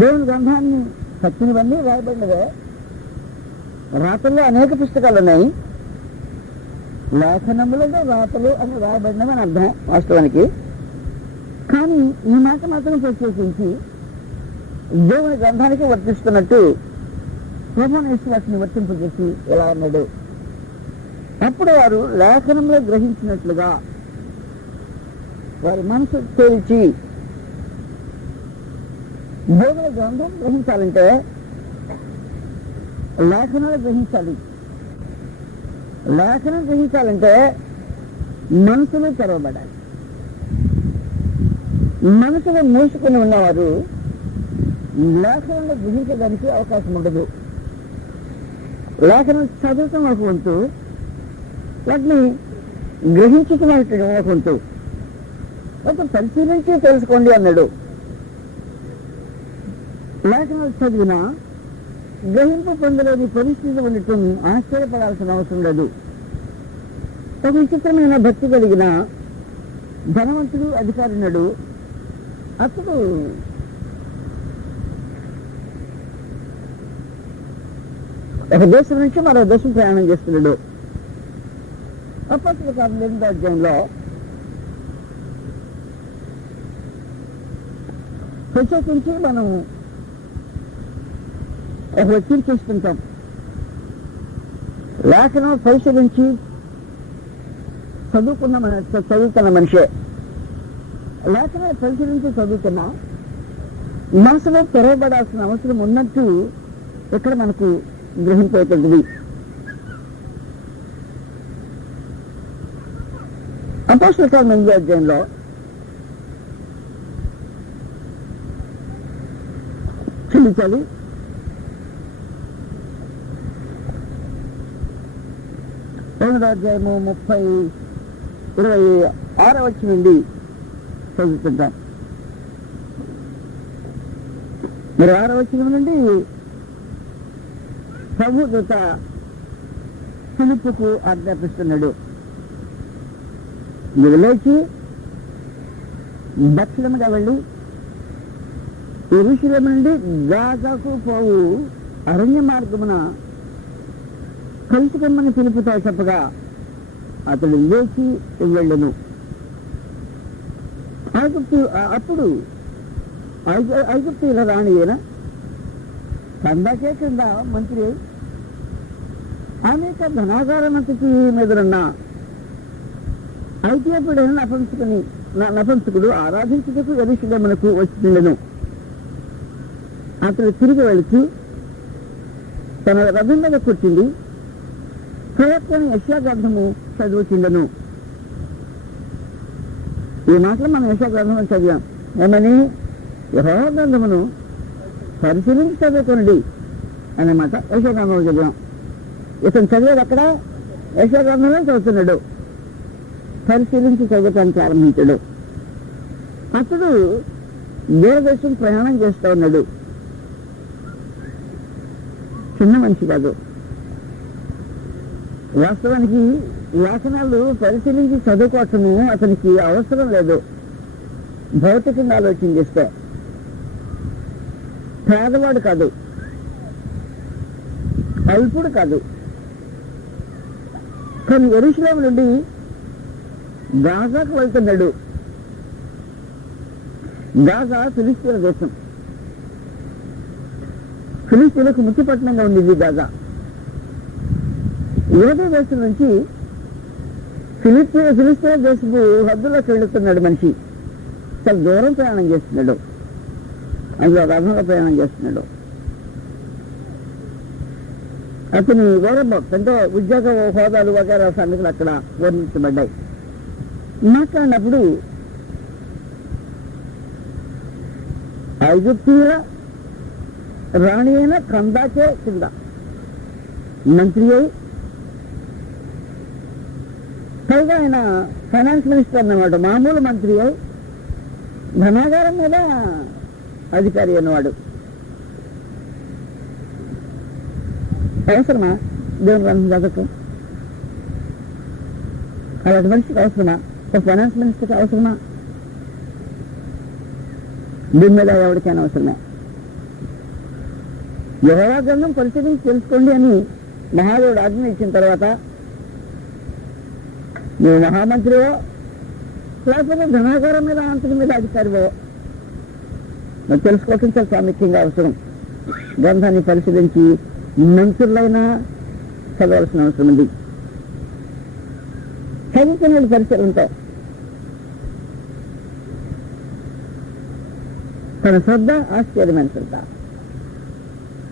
దేవుని గ్రంథాన్ని సచ్చినవన్నీ వ్రాయబడినవే. రాతల్లో అనేక పుస్తకాలు ఉన్నాయి. లేఖనములతో రాతలు అని వ్రాయబడినవి అని అర్థం వాస్తవానికి. కానీ ఈ మాట మాత్రం ప్రత్యేకించి దేవుని గ్రంథానికి వర్తిస్తున్నట్టు ప్రభువును యేసు వాటిని వర్తింపజేసి ఎలా అన్నాడు. అప్పుడు వారు లేఖనంలో గ్రహించినట్లుగా వారి మనసు తేల్చి దేవుని గ్రంథం గ్రహించాలంటే లేఖనాలు గ్రహించాలి. లేఖనం గ్రహించాలంటే మనసులు తెరవబడాలి. మనసులో మూసుకుని ఉన్నవారు లేఖనాలు గ్రహించడానికి అవకాశం ఉండదు. లేఖనం చదవటం ఒక వంతు, వాటిని గ్రహించటం ఒక వంతు. ఒక పరిశీలించి తెలుసుకోండి అన్నాడు. లేఖనాలు చదివినా గ్రహింపు పొందలేని పరిస్థితి ఉండటం ఆశ్చర్యపడాల్సిన అవసరం లేదు. ఒక విచిత్రమైన భక్తి కలిగిన ధనవంతుడు అధికారి ఉన్నాడు. అతడు ఒక దేశం నుంచి మరో దేశం ప్రయాణం చేస్తున్నాడు. అప్పటి 8వ అధ్యాయంలో ప్రత్యేకించి మనం ఒక ఒత్తిడి చేసుకుంటాం. లేఖనం పరిశీలించి చదువుతున్న మనిషే. లేఖనం పరిశీలించి చదువుతున్నా మనసులో తెరవబడాల్సిన అవసరం ఉన్నట్టు ఇక్కడ మనకు గ్రహింపవుతుంది. అపోస్తలుల 8వ అధ్యాయంలో చూపించాలి. 8వ అధ్యాయము 26వ వచనం నుండి చదువుతుంటాం. 26వ వచనం నుండి ప్రభుదూత ఫిలిప్పుకు ఆజ్ఞాపిస్తున్నాడు, మీరు లేచి దక్షిణముగా వెళ్ళి యెరూషలేము నుండి గాజాకు పోవు అరణ్య మార్గమున కలుసుకొమ్మని పిలుపుతో చెప్పగా అతడు లేచి వెళ్ళెను. అప్పుడు ఐగుప్తీయుల రాణి అయిన కందాకే క్రింద మంత్రి ఆమె యొక్క ధనాగారమంతటి మీదనున్న ఐతియోపుడైన నపుంసకుడు ఆరాధించుటకు యెరూషలేమునకు వచ్చిండెను. అతడు తిరిగి వెళుతూ తన రథం మీద కూర్చుండి ప్రవక్త యెషయా గ్రంథము చదువుతుండెను. ఈ మాటలు మనం యెషయా గ్రంథం చదివాం. ఏమని? యెహోవా గ్రంథమును పరిశీలించి చదువుకోండి అనే మాట యెషయా గ్రంథంలో చదివాం. ఇతను చదివేది అక్కడ యెషయా గ్రంథంలో చదువుతున్నాడు. పరిశీలించి చదవటానికి ప్రారంభించాడు. అతడు దూరదేశం ప్రయాణం చేస్తూ ఉన్నాడు. చిన్న మనిషి కాదు. వాస్తవానికి లేఖనాలు పరిశీలించి చదువుకోవటము అతనికి అవసరం లేదు. భౌతికంగా ఆలోచన చేస్తే పేదవాడు కాదు, అల్పుడు కాదు. కానీ యెరూషలేము నుండి గాజాకు వెళ్తున్నాడు. గాజా ఫిలిస్తీన్ల దేశం. ఫిలిస్తీన్లకు ముఖ్యపట్నంగా ఉండేది గాజా. యూదా దేశం నుంచి ఫిలిస్తీన్ దేశపు హద్దులోకి వెళుతున్నాడు మనిషి. చాలా దూరం ప్రయాణం చేస్తున్నాడు. అందులో రథంలో ప్రయాణం చేస్తున్నాడు. అతని వేరబోక్స్ అంటే ఉద్యోగ హోదాలు వగేరా సంగతులు అక్కడ వర్ణించబడ్డాయి. మాట్లాడినప్పుడు ఐగుప్తీయుల రాణి అయిన కందాకే కింద మంత్రి అయి, పైగా ఆయన ఫైనాన్స్ మినిస్టర్ అన్నమాట. మామూలు మంత్రి అయి ధనాగారం మీద అధికారి అన్నవాడు. అవసరమా దేవుని గ్రంథం చదవటం? అలాంటి మనిషికి అవసరమా? ఒక ఫైనాన్స్ మినిస్టర్కి అవసరమా? దీని మీద ఎవరికైనా అవసరమే. యెహోవా గ్రంథం పరిశీలించి తెలుసుకోండి అని మహాదేవుడు ఆజ్ఞ ఇచ్చిన తర్వాత నువ్వు మహామంత్రివో లేకపోతే ధనాగారం మీద అంతటి మీద అధికారివో నువ్వు తెలుసుకోవటం చాలా ప్రాముఖ్యంగా అవసరం. గ్రంథాన్ని పరిశీలించి మంత్రులైనా చదవాల్సిన అవసరం ఉంది. చదువుతున్న పరిశీలనతో తన శ్రద్ధ ఆశ్చర్యమైన శ్రద్ధ.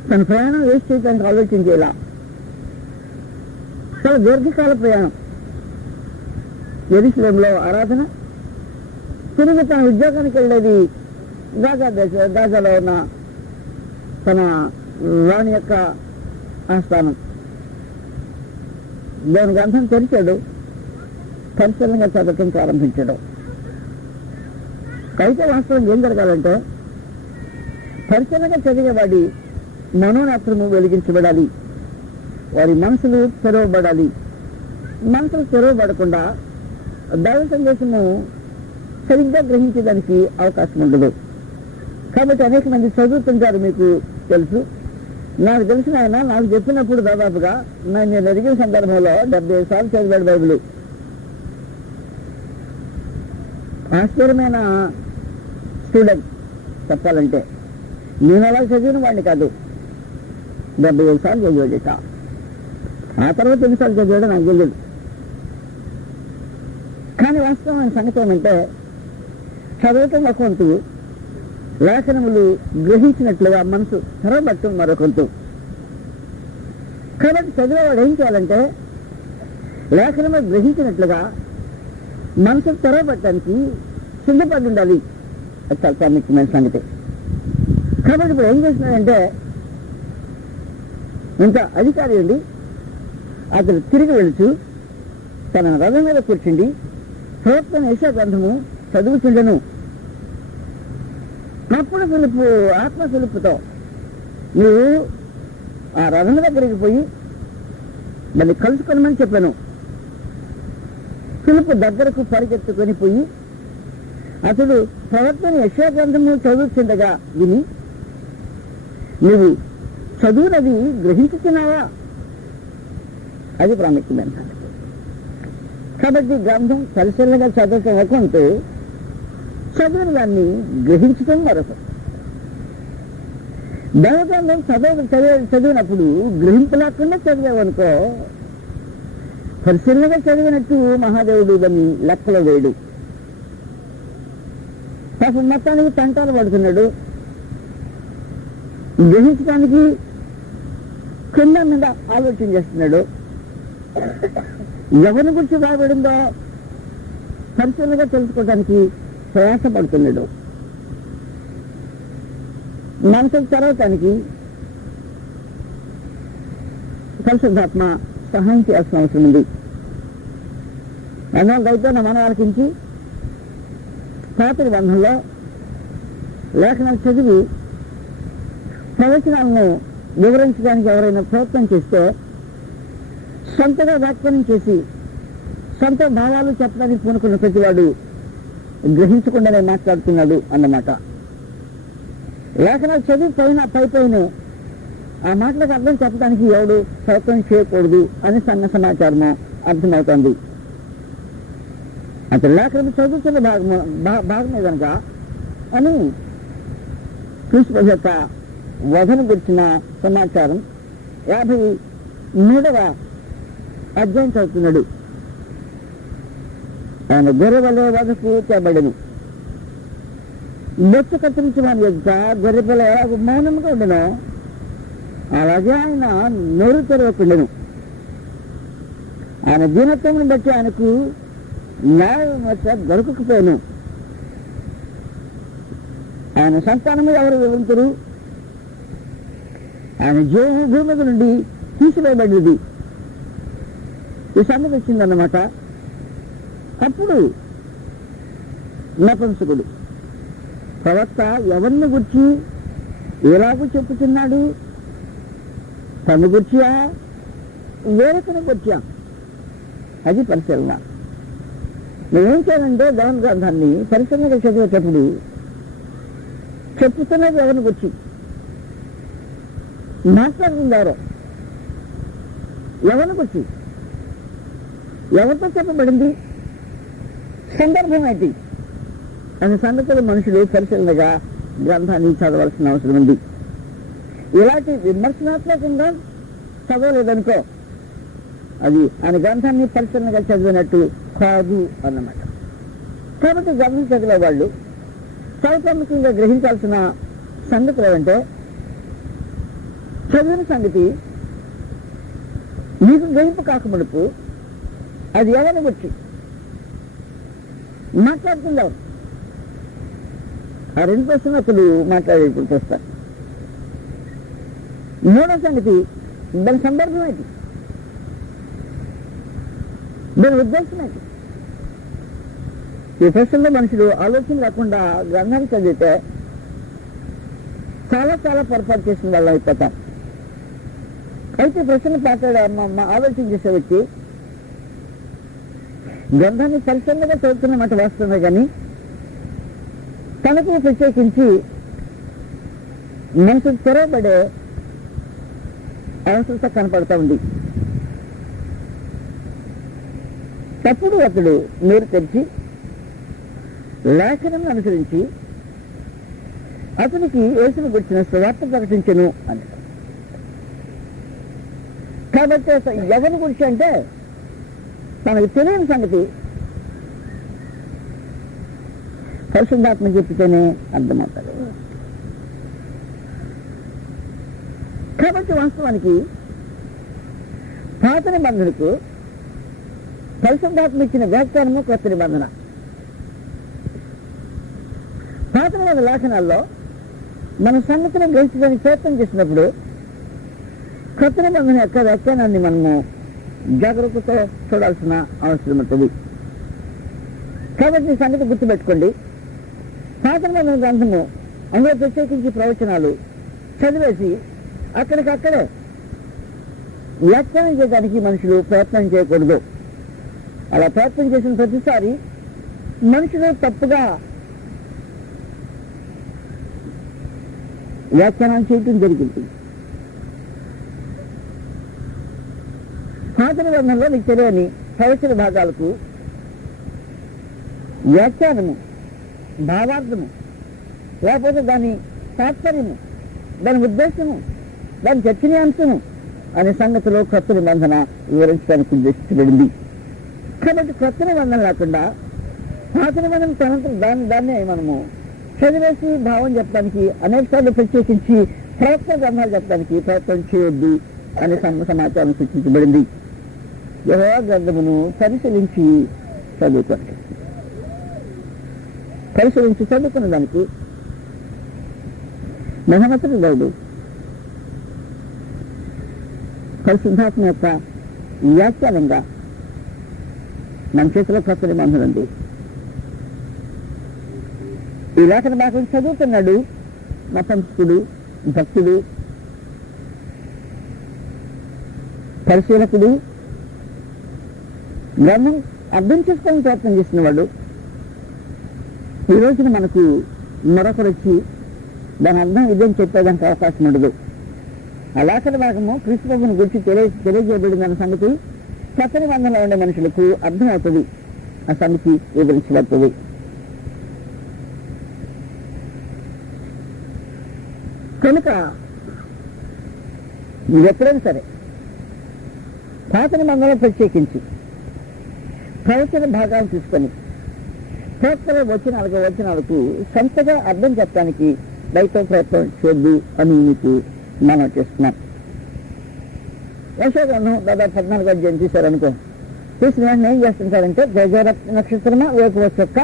తన ప్రయాణం వేస్ట్ చేయడానికి ఆలోచన చేయాల. చాలా దీర్ఘకాల ప్రయాణం. యెరూషలేములో ఆరాధన, తిరిగి తన ఉద్యోగానికి వెళ్ళేది గాజాలో ఉన్న తన రాణి యొక్క ఆస్థానం. దేవుని గ్రంథం తెరిచాడు, పరిశీలనగా చదవటం ప్రారంభించాడు. అయితే వాస్తవం ఏం జరగాలంటే పరిశీలనగా చదివేవాడి మనోనేత్రము వెలిగించబడాలి, వారి మనసులు తెరవబడాలి. మనసులు తెరవబడకుండా దైవ సందేశము సరిగ్గా గ్రహించడానికి అవకాశం ఉండదు. కాబట్టి అనేక మంది చదువుతుంటారు, మీకు తెలుసు. నాకు తెలిసిన ఆయన నాకు చెప్పినప్పుడు దాదాపుగా నేను ఎదిగిన సందర్భంలో 75 సార్లు చదివాడు బైబిల్. ఆశ్చర్యమైన స్టూడెంట్ చెప్పాలంటే. నేను అలా చదివిన వాడిని కాదు. 75 సార్లు చదివాడట. ఆ తర్వాత ఎన్నిసార్లు చదివాడో నాకు తెలియదు. కానీ వాస్తవమైన సంగతి ఏమంటే చదవటం ఒక వంతు, లేఖనములు గ్రహించినట్లుగా మనసు తెరవబట్టం మరొక వంతు. కాబట్టి చదివేవాడు ఏం చేయాలంటే లేఖనములు గ్రహించినట్లుగా మనసు తెరవబట్టడానికి సిద్ధపడి ఉండాలి. అది చాలా ప్రాముఖ్యమైన సంగతి. కాబట్టి ఇప్పుడు ఏం చేస్తున్నాడంటే, ఇంత అధికారి అండి అతను తిరిగి వెళుచు తన రథం మీద కూర్చుండి ప్రవక్త యెషయా గ్రంథము చదువుతుండెను. అప్పుడు ఫిలిప్పు ఆత్మ ఫిలిప్పుతో, నువ్వు ఆ రథం దగ్గరికి పోయి మళ్ళీ కలుసుకొనమని చెప్పాను. ఫిలిప్పు దగ్గరకు పరిగెత్తుకొని పోయి అతడు ప్రవక్త యెషయా గ్రంథము చదువుతుండగా విని, నువ్వు చదువునది గ్రహించుతున్నావా? అది ప్రాముఖ్యమైన. కాబట్టి గ్రంథం పరిశీలనగా చదవటం ఒకంటే చదివిన దాన్ని గ్రహించటం మరొక. దైవగ్రంథం చదివినప్పుడు గ్రహింపు లేకుండా చదివావనుకో, పరిశీలనగా చదివినట్టు మహాదేవుడు దాన్ని లెక్కలో వేయడు. పాపం మొత్తానికి తంటాలు పడుతున్నాడు. గ్రహించడానికి కింద మీద ఆలోచన చేస్తున్నాడు. ఎవరిని గురించి రాబడిందో పరిశీలనగా తెలుసుకోవడానికి ప్రయాసపడుతున్నాడు. మనసుకు చదవటానికి పరిశుద్ధాత్మ సహాయం చేయాల్సిన అవసరం ఉంది. అందువల్ల దైత్యాన్ని మనం ఆలకించి పాత నిబంధనలో లేఖనాలు చదివి ప్రవచనాలను వివరించడానికి ఎవరైనా ప్రయత్నం చేస్తే సొంతగా వ్యాఖ్యానం చేసి సొంత భావాలు చెప్పడానికి పూనుకున్న ప్రతివాడు గ్రహించకుండానే మాట్లాడుతున్నాడు అన్నమాట. లేఖనాలు చదివి పైన ఆ మాటలకు అర్థం చెప్పడానికి ఎవడు ప్రయత్నం చేయకూడదు అని సంఘ సమాచారము అర్థమవుతుంది. అతను లేఖనం చదువుతున్న భాగమే కనుక అని క్రీస్తు యొక్క వధను గురించిన సమాచారం 53వ అధ్యాయం చదువుతున్నాడు. ఆయన గొర్రె వలె వధకు తేబడెను. బొచ్చు కత్తిరించి వాని యొక్క గొర్రె పిల్ల ఎలాగ మౌనంగా ఉండను, అలాగే ఆయన నోరు తెరవకుండెను. ఆయన దీనత్వం బట్టి ఆయనకు న్యాయం దొరకకపోయాను. ఆయన సంతానము ఎవరు వివరించరు. ఆయన జీవము భూమి మీద నుండి తీసివేయబడినది. ఈ సంగతి వచ్చిందన్నమాట. అప్పుడు నపుంసకుడు ప్రవక్త ఎవరిని గుర్చి ఎలాగూ చెప్పుతున్నాడు? తను గుర్చియా వేరొకరిని గుర్చా? అది పరిశీలన. నేనేం చేయాలంటే దైవ గ్రంథాన్ని పరిశీలనగా చదివేటప్పుడు చెప్పుతున్నది ఎవరిని గుర్చి, మాట్లాడుతుంది ఎవరిని గుర్చి, ఎవరితో చెప్పబడింది, సందర్భం ఏంటి అనే సంగతులు మనుషులు పరిశీలనగా గ్రంథాన్ని చదవాల్సిన అవసరం ఉంది. ఇలాంటి విమర్శనాత్మకంగా చదవలేదనుకో, అది ఆయన గ్రంథాన్ని పరిశీలనగా చదివినట్టు కాదు అన్నమాట. కాబట్టి గ్రంథం చదివే వాళ్ళు చాలా ప్రాముఖ్యంగా గ్రహించాల్సిన సంగతులు ఏమంటే, చదివిన సంగతి మీకు గ్రహింపు కాకమునుపు అది ఎవరిని వచ్చి మాట్లాడుతుంది ఎవరు? ఆ 2 ప్రశ్నలు అప్పుడు మాట్లాడేప్పుడు చూస్తారు. 3వ సంగతి దాని సందర్భం ఏంటి, దాని ఉద్దేశం ఏంటి? ఈ ప్రశ్నలో మనుషులు ఆలోచన లేకుండా గ్రంథాన్ని చదివితే చాలా చాలా పొరపాటు చేసిన వాళ్ళు అయిపోతాం. అయితే ప్రశ్న ఆలోచన చేసే వ్యక్తి గ్రంథాన్ని పరిశీలనగా చదువుతున్నమాట వాస్తవమే, కానీ తనకు ప్రత్యేకించి మనసు తెరవబడే అవసరత కనపడతా ఉంది. తప్పుడు అతడు మీరు తెరిచి లేఖనం అనుసరించి అతనికి యేసును గురించిన సువార్త ప్రకటించను అని. కాబట్టి ఎవరిని గురించి అంటే తనకు తెలియని సంగతి పరిశుద్ధాత్మ చెప్పితేనే అర్థమవుతాడు. కాబట్టి వాస్తవానికి పాత నిబంధనకు పరిశుద్ధాత్మ ఇచ్చిన వ్యాఖ్యానము కొత్త నిబంధన. పాత నిబంధన లేఖనాల్లో మన సంగతిని గ్రహించడానికి ప్రయత్నం చేసినప్పుడు కొత్త నిబంధన యొక్క వ్యాఖ్యానాన్ని మనము జాగ్రత్తతో చూడాల్సిన అవసరం ఉంటుంది. కాబట్టి ఈ సంగతి గుర్తుపెట్టుకోండి. పాత నిబంధన గ్రంథము అందులో ప్రత్యేకించి ప్రవచనాలు చదివేసి అక్కడికక్కడే వ్యాఖ్యానం చేయడానికి మనుషులు ప్రయత్నం చేయకూడదు. అలా ప్రయత్నం చేసిన ప్రతిసారి మనుషులు తప్పుగా వ్యాఖ్యానం చేయటం జరిగింది. పాత నిబంధనలో నీకు తెలియని ప్రవచన భాగాలకు వ్యాఖ్యానము, భావార్థము, లేకపోతే దాని తాత్పర్యము, దాని ఉద్దేశము, దాని చర్చనీయాంశము అనే సంగతిలో కొత్త నిబంధన వివరించడానికి ఉద్దేశించబడింది. కాబట్టి కొత్త నిబంధన లేకుండా పాత నిబంధన తనంతరం దాన్నే మనము చదివేసి భావం చెప్పడానికి, అనేక సార్లు ప్రత్యేకించి ప్రవక్త గ్రంథాలు చెప్పడానికి ప్రయత్నం చేయొద్దు అనే సమాచారం సూచించబడింది. యెహోవా గ్రంథమును పరిశీలించి చదువుకోండి. పరిశీలించి చదువుకున్న దానికి మహమ్మతుడు దేవుడు పరిశుద్ధాత్మ యొక్క వ్యాఖ్యానంగా మన చేతిలో కొత్త నిబంధన ఉంది. ఈ లేఖన భాగం చదువుతున్నాడు నపంసకుడు, భక్తుడు, పరిశీలకుడు, గ్రంథం అర్థం చేసుకొని ప్రయత్నం చేసినవాడు. ఈ రోజున మనకు మరొకరు వచ్చి దాని అర్థం ఇదేం చెప్పేదానికి అవకాశం ఉండదు. ఆ లేఖన భాగము క్రీస్తు ప్రభువుని గురించి తెలియజేయబడిందన్న సంగతి కొత్త నిబంధనలో ఉండే మనుషులకు అర్థమవుతుంది. ఆ సంగతి వివరించబడుతుంది. కనుక మీరు ఎప్పుడైనా సరే పాత నిబంధనలో ప్రత్యేకించి ప్రవచన భాగాలు తీసుకొని ప్రవక్తల వచనాలకు సొంతగా అర్థం చెప్పడానికి దయతో ప్రయత్నం చేయొద్దు అని మీకు మనం చేస్తున్నాం. యశోగాను దాదాపు 14 అధ్యాయం తీశారనుకో, తీసిన వెంటనే ఏం చేస్తుంటారంటే గజ నక్షత్రమా వేకువ చొక్క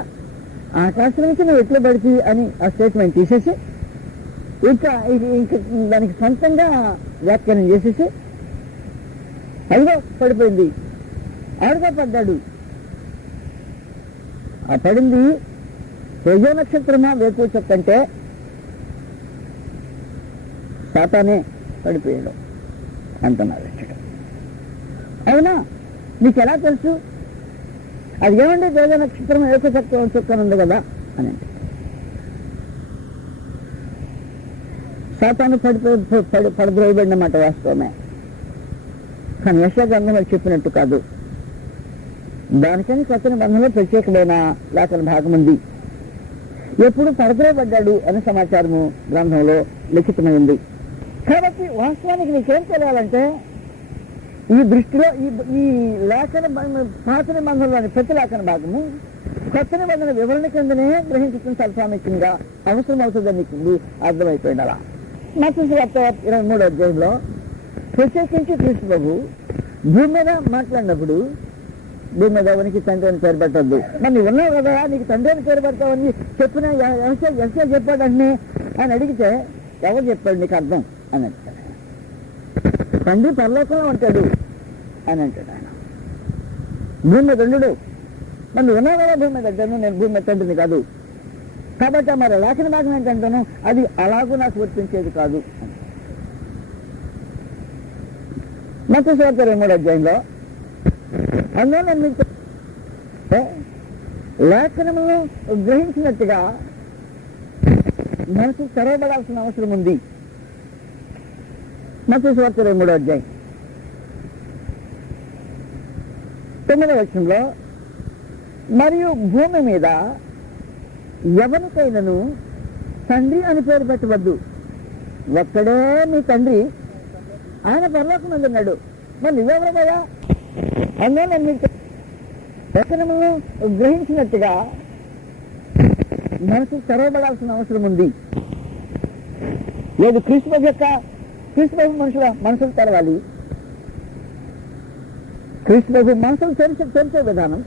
ఆకాశం నుంచి నువ్వు ఎట్లు పడితే అని ఆ స్టేట్మెంట్ తీసేసి ఇంకా దానికి సొంతంగా వ్యాఖ్యానం చేసేసి అదిగో పడిపోయింది, ఆడుగా పడ్డాడు, ఆ పడింది తేజో నక్షత్రమా వేకువ చొక్క అంటే సాతానే పడిపోయాడు అంటున్నారు. అవునా, నీకు ఎలా తెలుసు? అది ఏమండి తేజో నక్షత్రం వేకువ చొక్కని ఉంది కదా అని అంటే సాతాను పడద్రోయబడినమాట వాస్తవమే. కానీ యెషయా గ్రంథంలో చెప్పినట్టు కాదు. దానికని కొత్త నిబంధనలో ప్రత్యేకమైన లేఖన భాగం ఉంది. ఎప్పుడు పడద్రోయబడ్డాడు అనే సమాచారము గ్రంథంలో లిఖితమైంది. కాబట్టి వాస్తవానికి నీకేం తెలియాలంటే ఈ దృష్టిలో ఈ లేఖన పాత నిబంధనలోని ప్రతి లేఖన భాగము కొత్త నిబంధన వివరణ కిందనే గ్రహించడం చాలా ప్రాముఖ్యంగా అవసరం అవుతుందని నీకు అర్థమైపోయింది. అలా మత్తయి వార్త 23వ అధ్యాయంలో ప్రత్యేకించి క్రీస్తు ప్రభు భూమి మీద మాట్లాడినప్పుడు భూమి మీద ఎవరికి తండ్రి అని పేరు పెట్టద్దు, మరి నువ్వు ఉన్నావు కదా నీకు తండ్రి అని పేరు పెడతావని చెప్పిన యెషయా చెప్పాడని అని అడిగితే ఎవరు చెప్పాడు నీకు అర్థం అని అంటాడు. తండ్రి పరలోకంలో ఉంటాడు అని అంటాడు ఆయన. భూమి మీద ఉండు, మరి నువ్వు ఉన్నావు కదా భూమి మీద అంటాను, నేను భూమి మీద తండ్రిని కాదు. కాబట్టి మరి లేఖన భాగం ఏంటంటాను అది అలాగూ నాకు వర్తించేది కాదు. మత్తయి వార్త 23వ అధ్యాయంలో అందులో నేను మీకు లేఖనములను గ్రహించినట్టుగా మనసు తెరవబడాల్సిన అవసరం ఉంది. మత్తయి వార్త 23వ అధ్యాయం 9వ వచనంలో మరియు భూమి మీద ఎవరికైనాను తండ్రి అని పేరు పెట్టవద్దు, ఒక్కడే మీ తండ్రి, ఆయన పరలోకం మీద ఉన్నాడు, మరి నువ్వెవరు కదా. అందులో నేను మీకు వచనములను గ్రహించినట్టుగా మనసు తెరవబడాల్సిన అవసరం ఉంది. లేదు క్రీస్తు ప్రభు మనసులు తెరవాలి. క్రీస్తు ప్రభు మనసులు తెరిచే విధానం,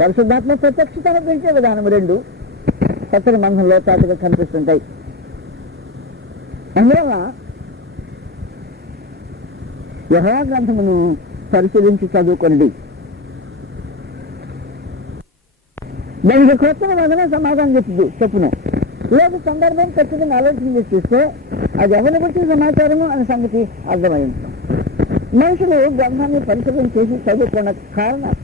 పరిశుద్ధాత్మ ప్రత్యక్షతను పెంచే విధానం రెండు కొత్త నిబంధనలో తాటుగా కనిపిస్తుంటాయి. అందువల్ల యెహోవా గ్రంథమును పరిశీలించి చదువుకోండి. దానికి క్రొత్తగా మొదలైన సమాధానం చెప్పును. లేదు సందర్భం ఖచ్చితంగా ఆలోచన చేసి చూస్తే అది ఎవరిని గురించి సమాచారము అనే సంగతి అర్థమై ఉంటుంది. మనుషులు గ్రంథాన్ని పరిశీలన చేసి చదువుకున్న కారణం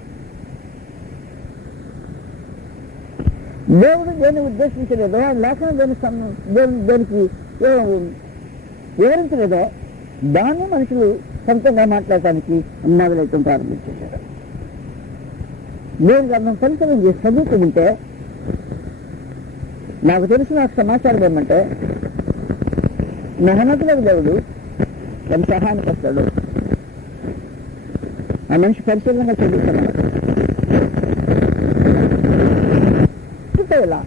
దేవుడు దేన్ని ఉద్దేశించలేదో, లేఖనం దేనికి వివరించలేదో దాన్ని మనుషులు సొంతంగా మాట్లాడటానికి మొదలెట్టడం ప్రారంభించేశారు. దేవుని గ్రంథం పరిశీలన చేసి చదువుతుంటే నాకు తెలిసిన సమాచారం ఏమంటే మహోన్నతులకు దేవుడు తన సహాయానికి వస్తాడు. ఆ మనిషి పరిశీలనగా చదువుతున్నాడు. ఇలా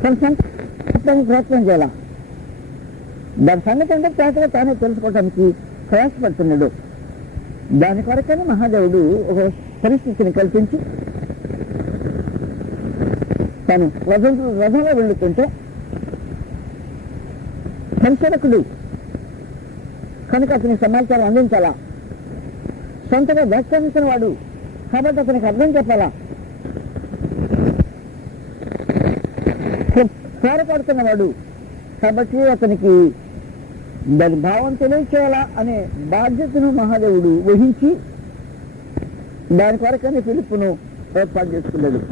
తన సంతానికి ప్రయత్నం చేయాల. దాని సంగతి అంటే చేతగా తానే తెలుసుకోవడానికి ప్రయాసపడుతున్నాడు. దాని కొరకని మహాదేవుడు ఒక పరిస్థితిని కల్పించి తను రథంలో వెళుతుంటే పరిశీలకుడు కనుక అతనికి సమాచారం అందించాలా. సొంతగా వ్యాఖ్యానించిన వాడు కాబట్టి అతనికి అర్థం చెప్పాలా. పోరాడుతున్నవాడు కాబట్టి అతనికి దాని భావం తెలియచేయాలా అనే బాధ్యతను మహాదేవుడు వహించి దాని కొరకని ఫిలిప్పును ఏర్పాటు చేసుకున్నాడు.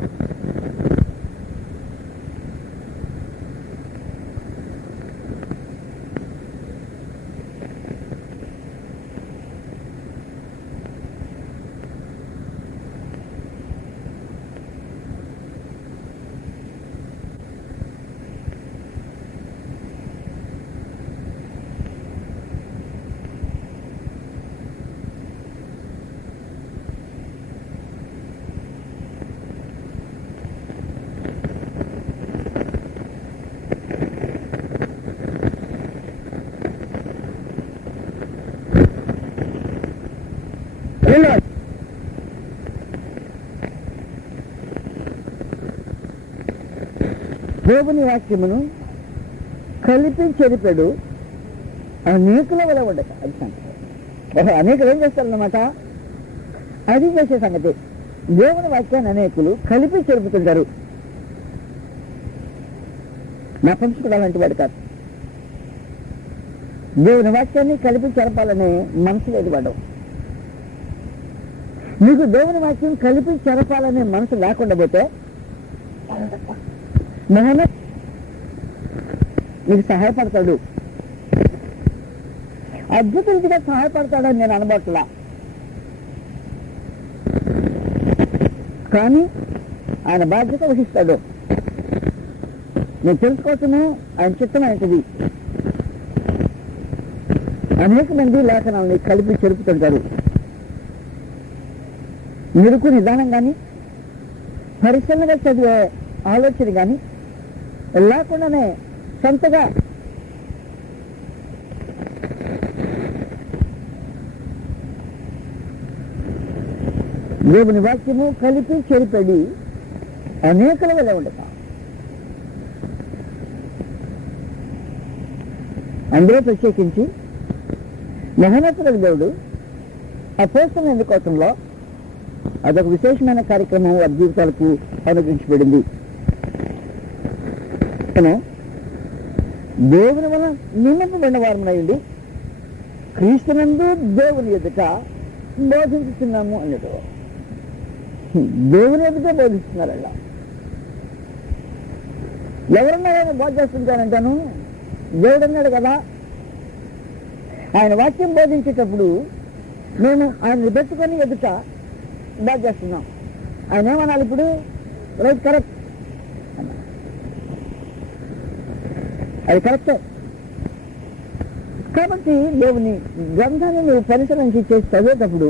దేవుని వాక్యమును కలిపి చెరిపాడు అనేకుల వల్ల ఉండక. అది సంగతి. అనేకులు ఏం చేస్తారన్నమాట, అది చేసే సంగతి. దేవుని వాక్యాన్ని అనేకులు కలిపి చెరుపుతుంటారు. నా పంచుకుడు అలాంటి వాడు కాదు. దేవుని వాక్యాన్ని కలిపి చెరపాలనే మనసు లేదు వాడు. నీకు దేవుని వాక్యం కలిపి చెరపాలనే మనసు లేకుండా పోతే మహమ్మద్ నీకు సహాయపడతాడు, అద్భుతంగా సహాయపడతాడని నేను అనబట్లా. కానీ ఆయన బాధ్యత వహిస్తాడు. నేను తెలుసుకోవటము ఆయన చిత్తం ఏంటిది. అనేక మంది లేఖనాలని కలిపి చెరుపుతుంటారు. నిరుకు నిదానం కానీ పరిశీలనగా చదివే ఆలోచన కానీ లేకుండానే సొంతగా దేవుని వాక్యము కలిపి చెరిపడి అనేకల వల్ల ఉండక. అందులో ప్రత్యేకించి మహోన్నతుల దేవుడు అపోస్తలులను ఎన్నుకోవటంలో అదొక విశేషమైన కార్యక్రమం వారి జీవితాలకు అనుగ్రహించబడింది. దేవుని వల్ల నియమింపబడిన వారమునయుండి క్రీస్తునందు దేవుని ఎదుట బోధించుతున్నాము అన్నట్టు. దేవుని ఎదుట బోధిస్తున్నారు. అలా ఎవరన్నా బోధ చేస్తుంటానంటాను. దేవుడు అన్నాడు కదా, ఆయన వాక్యం బోధించేటప్పుడు మేము ఆయన్ని పెట్టుకొని ఎదుట బోధ చేస్తున్నాం. ఆయన ఏమనాలి ఇప్పుడు? రైట్, కరెక్ట్, అది కరెక్టే. కాబట్టి దేవుని గ్రంథాన్ని నువ్వు పరిశీలించి చేసి చదివేటప్పుడు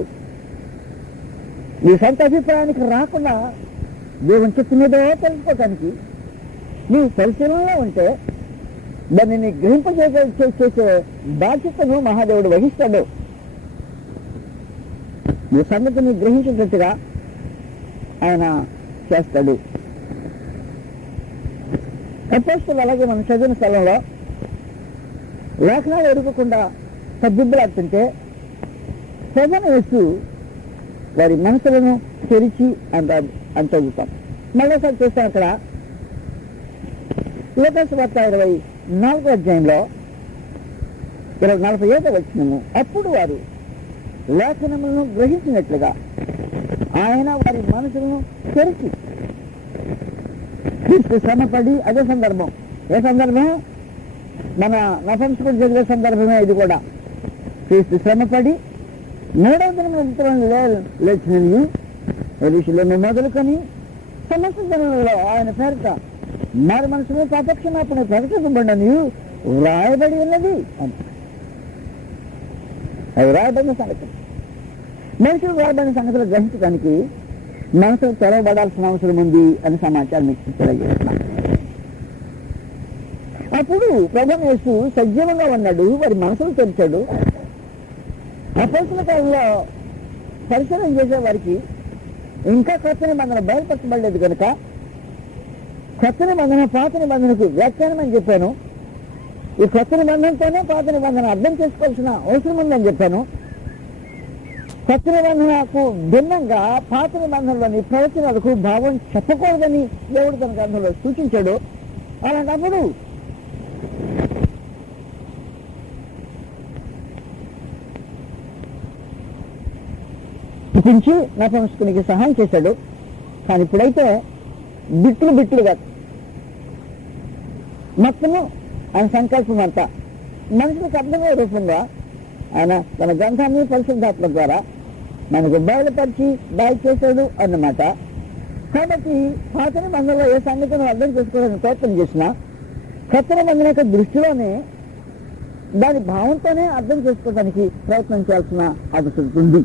నీ సొంత అభిప్రాయానికి రాకుండా దేవుని చిత్తం మీద తెలుసుకోవటానికి నీవు పరిశీలనలో ఉంటే దాన్ని నీ చేసే బాధ్యతను మహాదేవుడు వహిస్తాడు. నీ సంగతిని గ్రహించేటట్టుగా ఆయన చేస్తాడు. అపోస్తలులు అలాగే మనం చదివిన స్థలంలో లేఖనాలు ఎరుగకుండా తగ్గిబ్బలాడుతుంటే ప్రధాన యేసు వారి మనసులను తెరిచి అని చదువుతాం. మళ్ళీసారి చూస్తాం అక్కడ లోకాసు వార్త 24వ అధ్యాయంలో 45వ వచనము. అప్పుడు వారు లేఖనములను గ్రహించినట్లుగా ఆయన వారి మనసులను తెరిచి క్రీస్తు శ్రమపడి, అదే సందర్భం. ఏ సందర్భం? మన నపంసకుడు జరిగే సందర్భమే ఇది కూడా. క్రీస్తు శ్రమపడి 3వ దినమున లేచినవి ఋషులను మొదలుకొని సమస్త జనులలో ఆయన పేరిట మారు మనసులో పాపక్షమాపణ ప్రకటించబడినని వ్రాయబడి ఉన్నది అని. అది వ్రాయబడిన సంగతి. మనుషులు వ్రాయబడిన సంగతులు గ్రహించడానికి మనసులు తెరవబడాల్సిన అవసరం ఉంది అని సమాచారం మీకు తెలియజేస్తున్నాను. అప్పుడు ప్రభువు యేసు సజీవంగా ఉన్నాడు, వారి మనసులు తెరిచాడు. అపోస్తల కాలంలో పరిశీలన చేసే వారికి ఇంకా కొత్త నిబంధన బయలుపరచబడలేదు కనుక కొత్త నిబంధన పాత నిబంధనకు వ్యాఖ్యానం అని చెప్పాను. ఈ కొత్త నిబంధనతోనే పాత నిబంధన అర్థం చేసుకోవాల్సిన అవసరం ఉందని చెప్పాను. కొత్త నిబంధనకు భిన్నంగా పాత నిబంధనలోని ప్రవచనాలకు భావం చెప్పకూడదని దేవుడు తన గ్రంథంలో సూచించాడు. అలాంటప్పుడు చూపించి నపంసకునికి సహాయం చేశాడు. కానీ ఇప్పుడైతే బిట్లుగా మొత్తము ఆయన సంకల్పం అంతా మనుషులకు అర్థమయ్యే రూపంగా ఆయన తన గ్రంథాన్ని పరిశుద్ధాత్మ ద్వారా మనకు బయలుపరిచి చేశాడు అన్నమాట. కాబట్టి పాత నిబంధనలో ఏ సంగతిని అర్థం చేసుకోవడానికి ప్రయత్నం చేసినా కొత్త నిబంధన యొక్క దృష్టిలోనే దాని భావంతోనే అర్థం చేసుకోవడానికి ప్రయత్నం చేయాల్సిన అవసరం ఉంది.